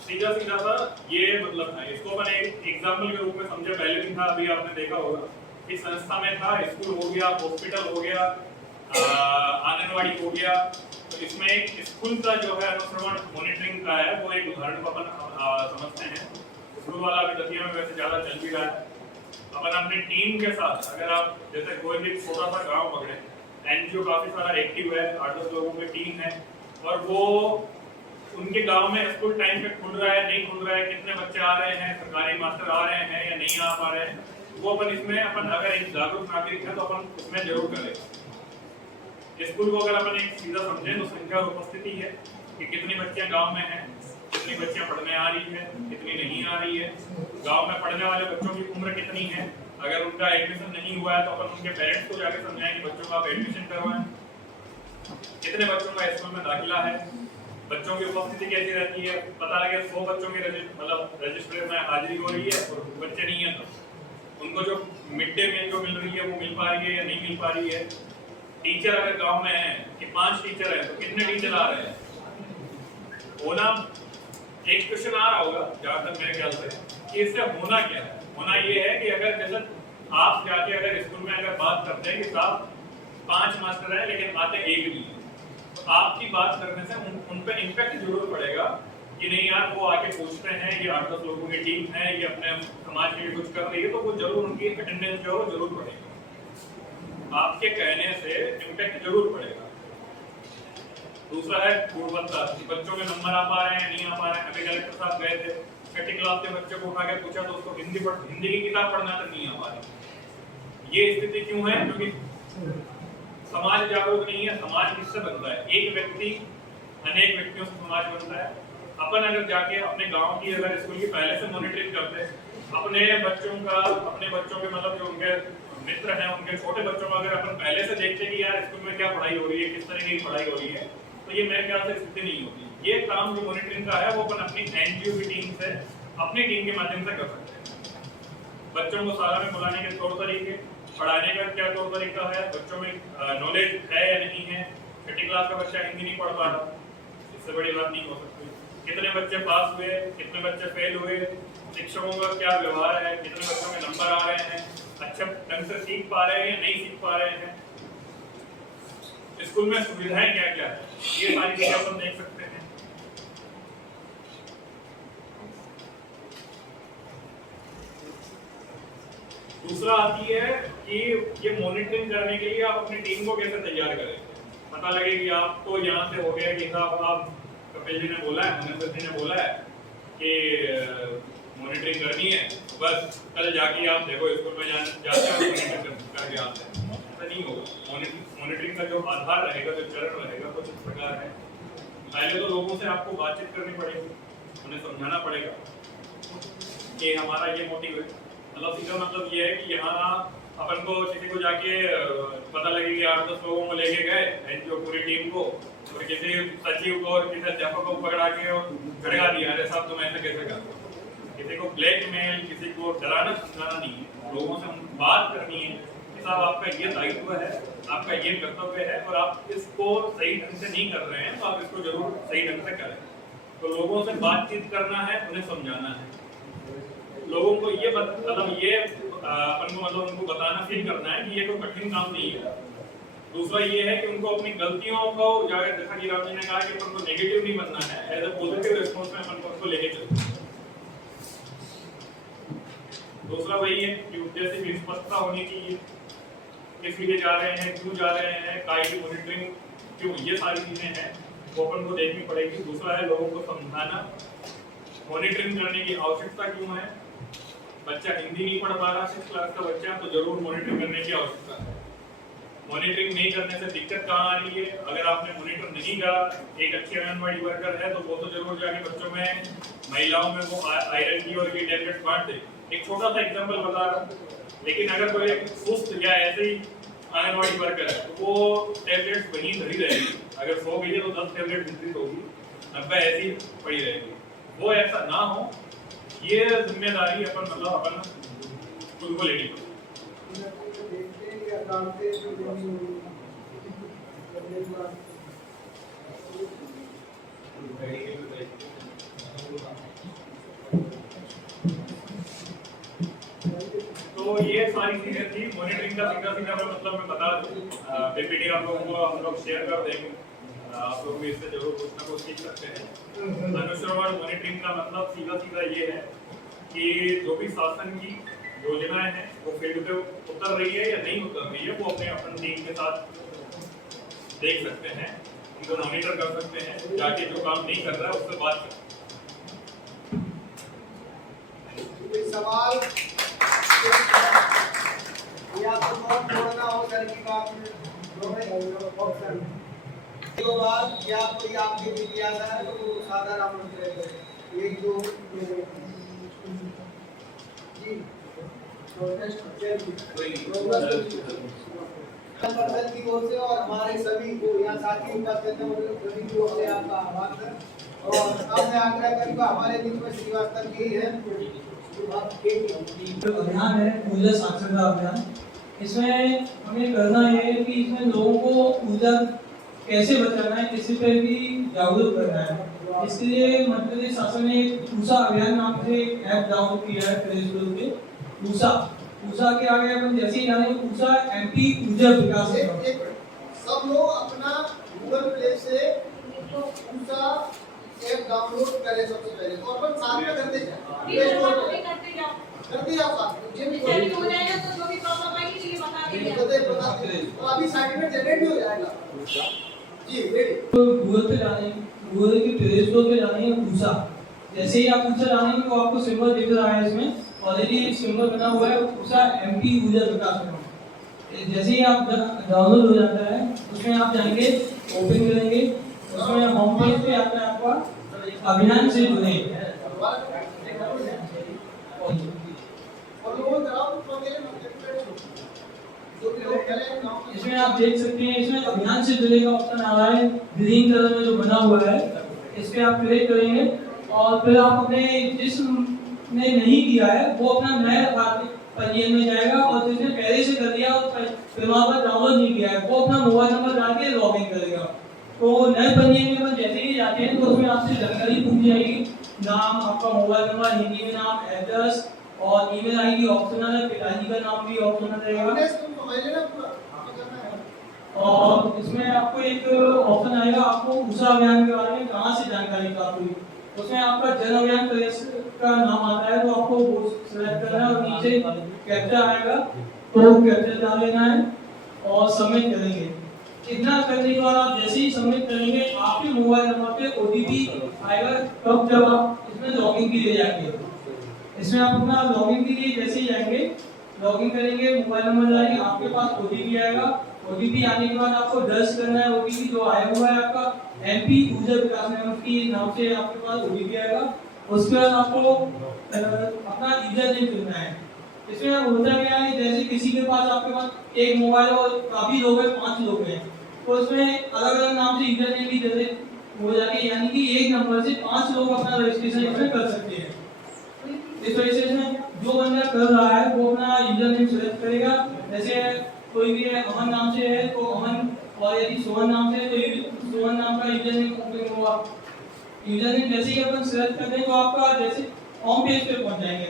सीधा सा ये मतलब है। इसको अपन एक एग्जाम्पल के रूप में समझे, पहले भी था, अभी आपने देखा होगा कि संस्था में था, स्कूल हो गया, हॉस्पिटल हो गया, आंगनवाड़ी हो गया, तो इसमें एक स्कूल का जो है अनुश्रवण मॉनिटरिंग का है, वो एक उदाहरण को अपन समझते हैं। स्कूल वाला अभी दतिया में वैसे ज्यादा चल भी रहा है। अपन अपनी टीम के साथ, अगर आप जैसे कोई भी छोटा सा गांव पकड़े, एनजीओ काफी सारा एक्टिव है, 8-10 लोगों की टीम है, और वो उनके गांव में स्कूल टाइम पे खुल रहा है, नहीं खुल रहा है, कितने बच्चे आ रहे हैं, सरकारी मास्टर आ रहे हैं या नहीं आ पा रहे हैं, वो अपन इसमें अपन अगर एक जागरूक नागरिक है तो अपन उसमें जरूर करें। स्कूल को अगर अपन एक सीधा समझें तो संख्या और उपस्थिति है कि कितनी बच्चियां गांव में हैं, कितनी बच्चियां पढ़ने आ रही है, कितनी नहीं आ रही है, गांव में पढ़ने वाले बच्चों की उम्र कितनी है, अगर उनका एडमिशन नहीं हुआ है तो अपन उनके पेरेंट्स को जाकर समझाएं कि बच्चों का आप एडमिशन करवाएं, कितने बच्चों का स्कूल में दाखिला है, बच्चों की उपस्थिति कैसी रहती है, पता लगे 100 बच्चों की मतलब रजिस्टर में हाजिरी हो रही है और बच्चे नहीं है, तो उनको जो मिड डे मील जो मिल रही है वो मिल पा रही है या नहीं मिल पा रही है। टीचर अगर गांव में है कि 5 टीचर है तो कितने टीचर आ रहे हैं, होना एक क्वेश्चन आ रहा होगा जहां तक मेरे ख्याल से कि इससे होना क्या है। होना ये है कि अगर जैसे आप जाके अगर स्कूल में अगर बात करते हैं कि साहब 5 मास्टर हैं लेकिन आते एक भी है, तो आपकी बात करने से उन पे इम्पैक्ट जरूर पड़ेगा कि नहीं यार वो आके पूछते हैं, ये 8-10 लोगों की टीम है, ये अपने समाज के लिए कुछ कर रही है, तो वो जरूर उनकी अटेंडेंस जो है जरूर पड़ेगा, आपके कहने से इम्पैक्ट जरूर पड़ेगा। दूसरा है गुणवत्ता, बच्चों के नंबर आ पा रहे हैं नहीं आ पा रहे हैं। अभी कलेक्टर साहब गए थे, छठी क्लास के बच्चे को उठा के पूछा तो उसको हिंदी की किताब पढ़ना तक नहीं आ पा रही। ये स्थिति क्यों है? क्योंकि समाज जागरूक नहीं है। समाज किससे बनता है? एक व्यक्ति अनेक व्यक्तियों से समाज बनता है। अपन अगर जाके अपने गांव की अगर स्कूल की पहले से मॉनिटरिंग करते, अपने बच्चों के मतलब जो उनके मित्र हैं, उनके छोटे बच्चों को अगर अपन पहले से देखते कि यार स्कूल में क्या पढ़ाई हो रही है, किस तरीके की पढ़ाई हो रही है, तो ये मेरे ख्याल से स्थिति नहीं होती। ये काम जो मॉनिटरिंग का है वो अपन अपनी एनजीओ की टीम से, अपनी टीम के माध्यम से कर सकते हैं। बच्चों को सारा में बुलाने के तौर तरीके, पढ़ाने का क्या तौर तरीका है, बच्चों में नॉलेज है या नहीं है। छठी क्लास का बच्चा हिंदी नहीं पढ़ पा रहा, इससे बड़ी बात नहीं हो सकती। कितने बच्चे पास हुए, कितने बच्चे फेल हुए, शिक्षकों का क्या व्यवहार है, कितने बच्चों के नंबर आ रहे हैं, अच्छा ढंग से सीख पा रहे हैं या नहीं सीख पा रहे हैं, स्कूल में सुविधाएं क्या क्या है, ये सारी चीजें अपन देख सकते हैं। दूसरा आती है कि ये मॉनिटरिंग करने के लिए आप अपनी टीम को कैसे तैयार करें। पता लगे कि आपको यहाँ से हो गया कि साहब आप कपिल जी ने बोला है, मनेंद्र जी ने बोला है कि मॉनिटरिंग करनी है, बस कल जाके आप देखो स्कूल में जाते हो मॉनिटरिंग करके आते हैं, ऐसा नहीं होगा। मॉनिटरिंग का जो आधार रहेगा, जो चरण रहेगा, कुछ इस प्रकार है। पहले तो लोगों से आपको बातचीत करनी पड़ेगी, उन्हें समझाना पड़ेगा कि हमारा ये मोटिव है। मतलब सीधा मतलब ये है कि यहाँ अपन को किसी को जाके पता लगे कि 8-10 लोगों को लेके गए एनजीओ पूरी टीम को, और किसी सचिव को और किसी अध्यापक को पकड़ा के और खड़गा दिया, अरे साहब तुम ऐसे कैसे करते हो। किसी को ब्लैकमेल, किसी को डराना समझाना नहीं है। लोगों से बात करनी है कि साहब आपका ये दायित्व है, आपका ये कर्तव्य है, और आप इसको सही ढंग से नहीं कर रहे हैं तो आप इसको जरूर सही ढंग से करें। तो लोगों से बातचीत करना है, उन्हें समझाना है, लोगों को ये मतलब ये अपन को मतलब उनको बताना, फील करना है कि ये कोई कठिन काम नहीं है। दूसरा ये है कि उनको अपनी गलतियों को जाकर, जैसा कि राम जी ने कहा कि अपन को नेगेटिव नहीं बनना है, एज ए पॉजिटिव रिस्पॉन्स में अपन को उसको लेके चलते हैं। दूसरा वही है कि उद्देश्य की स्पष्टता होनी चाहिए, किस लिए जा रहे हैं, क्यों जा रहे हैं, काय की मॉनिटरिंग क्यों, ये सारी चीजें हैं वो अपन को देखनी पड़ेगी। दूसरा है लोगों को समझाना, मॉनिटरिंग करने की आवश्यकता क्यों है। बच्चा हिंदी नहीं पढ़ पा रहा 6th क्लास का बच्चा, तो जरूर मॉनिटरिंग करने की आवश्यकता है। मॉनिटरिंग नहीं करने से दिक्कत कहाँ आ रही है, अगर आपने मॉनिटर नहीं करा, एक अच्छे आंगनबाड़ी वर्कर है तो वो तो जरूर जाके बच्चों में, महिलाओं में वो आयरन की और ये टैबलेट बांट दे। एक छोटा सा एग्जांपल बता रहा हूँ, लेकिन अगर कोई एक सुस्त या ऐसे ही आंगनबाड़ी वर्कर है तो वो टैबलेट्स वहीं धरी रहेगी, अगर 100 मिले तो 10 टैबलेट वितरित होगी, 90 ऐसी पड़ी रहेगी। वो ऐसा ना हो, ये जिम्मेदारी अपन अपन खुद को लेनी पड़ेगी। तो ये सारी चीजें थी मॉनिटरिंग का। सीधा मैं बता दूं, पीपीटी आप लोगों को हम लोग शेयर कर देंगे, आप लोग भी इससे जरूर कुछ ना कुछ सीख सकते हैं। अनुश्रवण मॉनिटरिंग का मतलब सीधा ये है कि जो भी शासन की योजनाएं हैं वो फील्ड पे उतर रही है या नहीं उतर रही है, वो अपने अपन टीम के साथ देख सकते हैं, उनको मॉनिटर कर सकते हैं, जाके जो काम नहीं कर रहा है उससे बात कर। सवाल या तो बहुत जोड़ना हो सर की बात में ऑप्शन तो बात या कोई आपकी जिज्ञासा है तो वो साधारण आमंत्रित करें। एक दो जी पर्सन की ओर से और हमारे सभी को यहाँ साथी उपस्थित हैं उन सभी की ओर से आपका आभार है। और अब मैं आग्रह करूँगा, हमारे बीच में श्रीवास्तव जी हैं, अभियान है ऊर्जा साक्षरता अभियान। इसमें हमें करना है कि इसमें लोगों को ऊर्जा कैसे बचाना है, किसी पे भी जागरूक करना है। इसके लिए मध्य प्रदेश शासन ने ऊषा अभियान नाम से एक ऐप डाउनलोड किया है प्ले स्टोर पे। ऊषा के आगे अपन जैसे ही जाने ऊषा MP ऊर्जा विकास। सब लोग अपना गूगल प्ले से ऊषा ऐप डाउनलोड करें सबसे पहले, तो अपन साथ में करते जाएं, करते जाओ साथ में, मुझे भी हो जाएगा तो जो भी प्रॉब्लम आएगी ये बता दीजिए। तो अभी सर्टिफिकेट जनरेट भी हो जाएगा जी। रेडी गूगल पे जाने, गूगल के प्ले स्टोर पे जाने ऊषा। जैसे ही आप ऊषा जानेंगे तो आपको सिंबल दिख रहा है, इसमें ऑलरेडी सिंबल बना हुआ है ऊषा MP ऊर्जा विकास निगम। जैसे ही आप डाउनलोड हो जाता है उसमें आप जाएंगे, ओपन करेंगे, उसमें होम पेज पे आता है आपका अभियान से जुड़े। इसमें आप देख सकते हैं, इसमें अभियान से जुड़े का ऑप्शन आ रहा है ग्रीन कलर में जो बना हुआ है, इस पे आप क्लिक करेंगे और फिर आप अपने जिसने नहीं किया है वो अपना नया पंजीयन में जाएगा, और जिसने पहले से कर दिया और फिर वहाँ पर डाउनलोड नहीं किया है वो अपना मोबाइल नंबर डाल के लॉग इन करेगा। तो नए पंजीयन में जैसे ही जाते हैं तो उसमें आपसे जानकारी पूछी जाएगी, नाम, आपका मोबाइल नंबर, हिंदी में नाम, एड्रेस और ईमेल आईडी ऑप्शनल है, पिताजी का नाम भी ऑप्शनल रहेगा। और इसमें आपको एक ऑप्शन आएगा, आपको ऊषा अभियान के बारे में कहाँ से जानकारी प्राप्त हुई, उसमें आपका जन अभियान प्रदेश का नाम आता है तो आपको वो सिलेक्ट करना है और नीचे कैप्चा आएगा तो कैप्चा डाल लेना है और सबमिट करेंगे। इतना करने के बाद आप जैसे ही सबमिट करेंगे आपके मोबाइल नंबर पे OTP आएगा, तब जब आप इसमें लॉगिन के लिए जाएंगे। इसमें आप अपना लॉगिन के लिए जैसे ही जाएंगे, लॉगिन करेंगे, मोबाइल नंबर डालेंगे, आपके पास OTP आएगा। OTP आने के बाद आपको दर्ज करना है OTP जो आया हुआ है आपका MP ऊर्जा विकास निगम के नाम से आपके पास OTP आएगा। उसके बाद आपको अपना यूजर नेम चुनना है। इसमें अब होता क्या है, जैसे किसी के पास आपके पास एक मोबाइल और काफी लोग हैं, 5 लोग हैं, तो इसमें अलग अलग नाम से यूजर नेम भी जनरेट हो जाएंगे, यानी कि एक नंबर से 5 लोग अपना रजिस्ट्रेशन इसमें कर सकते हैं। इस वजह से इसमें जो बंदा कर रहा है वो अपना यूजर नेम सेलेक्ट करेगा। जैसे कोई भी है अमन नाम से है तो अमन, और यदि सोहन नाम से है तो सोहन नाम का यूजर नेम ओपन होगा। यूजर नेम जैसे ही अपन सेलेक्ट करते हैं तो आपका जैसे होम पेज पे पहुंच जाएंगे।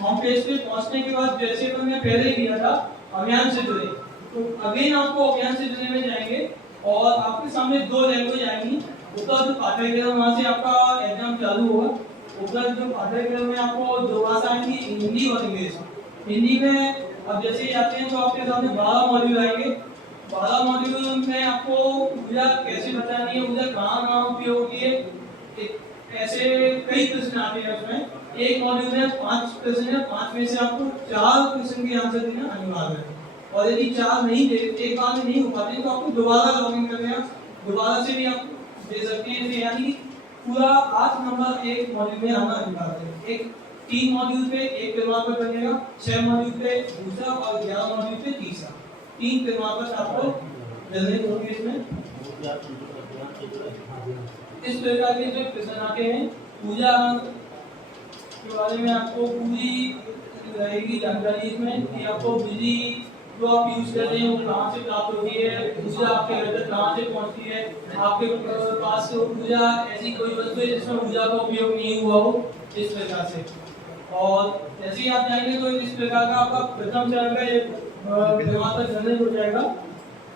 होम पेज पे पहुंचने के बाद जैसे हमने पहले किया था अभियान से जुड़े, तो अगेन आपको अभियान से जुड़े में जाएंगे और आपके सामने 2 लैंग्वेज आएंगी, उत्तर पाठ्यक्रम, वहाँ से आपका एग्जाम चालू होगा। उपलब्ध जो पाठ्यक्रम में आपको दो भाषा आएंगी, हिंदी और इंग्लिश। हिंदी में अब जैसे ही आते हैं तो आपके सामने 12 मॉड्यूल आएंगे। 12 मॉड्यूल में आपको ऊर्जा कैसे बतानी है, ऊर्जा कहाँ उपयोग होती है, ऐसे कई प्रश्न आते हैं उसमें। एक मॉड्यूल में 5 प्रश्न है, 5 में से आपको 4 प्रश्न के आंसर देना अनिवार्य है। और यदि 4 नहीं दे, एक बार में नहीं हो पाते तो आपको दोबारा लॉगिन कर लेना, दोबारा से भी आप दे सकते हैं। यानी पूरा 8 नंबर एक मॉड्यूल में आना अनिवार्य है। एक 3 मॉड्यूल पे एक प्रमाण पत्र बनेगा, 6 मॉड्यूल पे दूसरा और 11 मॉड्यूल पे तीसरा। 3 प्रमाण पत्र आपको जनरेट होंगे इसमें। इस प्रकार के जो प्रश्न आते हैं पूजा के बारे में आपको पूरी रहेगी जानकारी इसमें कि आपको बिजली जो आप यूज करते हैं वो कहाँ से प्राप्त होती है, ऊर्जा आपके घर तक कहाँ से पहुँचती है, आपके पास ऊर्जा ऐसी कोई वस्तु है जिसमें ऊर्जा का उपयोग नहीं हुआ हो, इस प्रकार से। और जैसे ही आप जाएंगे तो इस प्रकार का आपका प्रथम चरण का एक प्रमाण पत्र जनरेट हो जाएगा।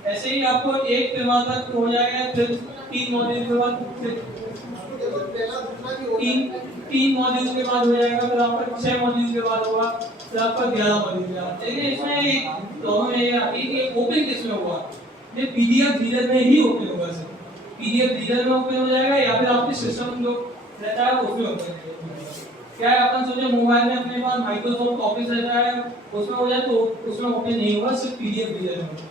ऐसे ही आपको एक प्रमाण पत्र हो जाएगा, फिर 3 मॉड्यूल के बाद तीन मॉड्यूल के बाद हो जाएगा, फिर आपका 6 मॉड्यूल के बाद होगा, फिर आपका 11 मॉड्यूल के बाद। लेकिन इसमें एक दोनों में ये आती है कि ओपन किसमें हुआ, ये पीडीएफ रीडर में ही ओपन होगा सर। पीडीएफ रीडर में ओपन हो जाएगा या फिर आपके सिस्टम जो रहता है उसमें ओपन हो जाएगा। क्या है अपन सोचे मोबाइल में अपने पास माइक्रोसॉफ्ट ऑफिस रहता है उसमें हो जाए तो उसमें ओपन नहीं होगा, सिर्फ पीडीएफ रीडर में होगा।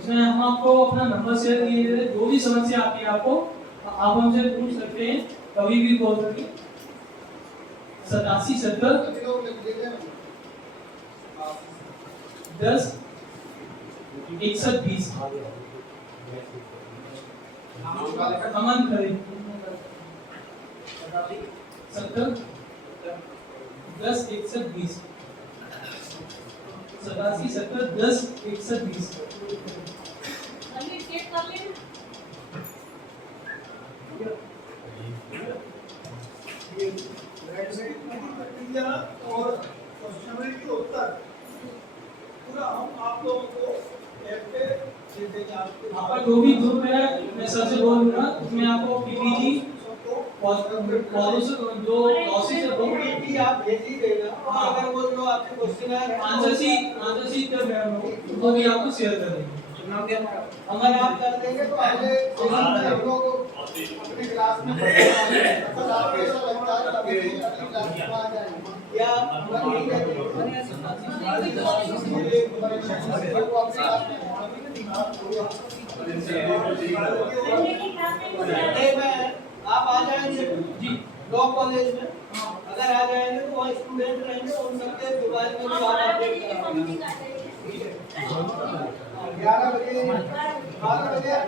इसमें हम आपको अपना नंबर शेयर किए थे, जो भी समस्या आती है आपको आप हमसे पूछ सकते हैं, कभी भी कॉल करके 87 70 10 61 20। अमन खरे 70 10 61 20 87 70 10 61 20। अभी चेक कर लें। और क्वेश्चनरी के उत्तर पूरा हम आप लोगों को ऐप पे दे देंगे। आपका जो भी ग्रुप है मैं सबसे बोलूंगा उसमें आपको पीपीटी जो प्रोसेस है वो पीपीटी आप भेज ही देना। अगर वो जो आपके क्वेश्चन है आंसर शीट का मैं वो भी आपको शेयर कर देंगे। अगर आप कर देंगे तो पहले हम लोग अपनी क्लास में पढ़ने वाले हैं, तो आपको ऐसा लगता है तभी अपनी क्लास में आ जाएंगे या हम नहीं कहते आप आ जाएंगे जी लॉ कॉलेज में, अगर आ जाएंगे तो वहाँ स्टूडेंट रहेंगे, उन सबके मोबाइल में भी आप अपडेट कराएंगे। 11 बजे 12 बजे आप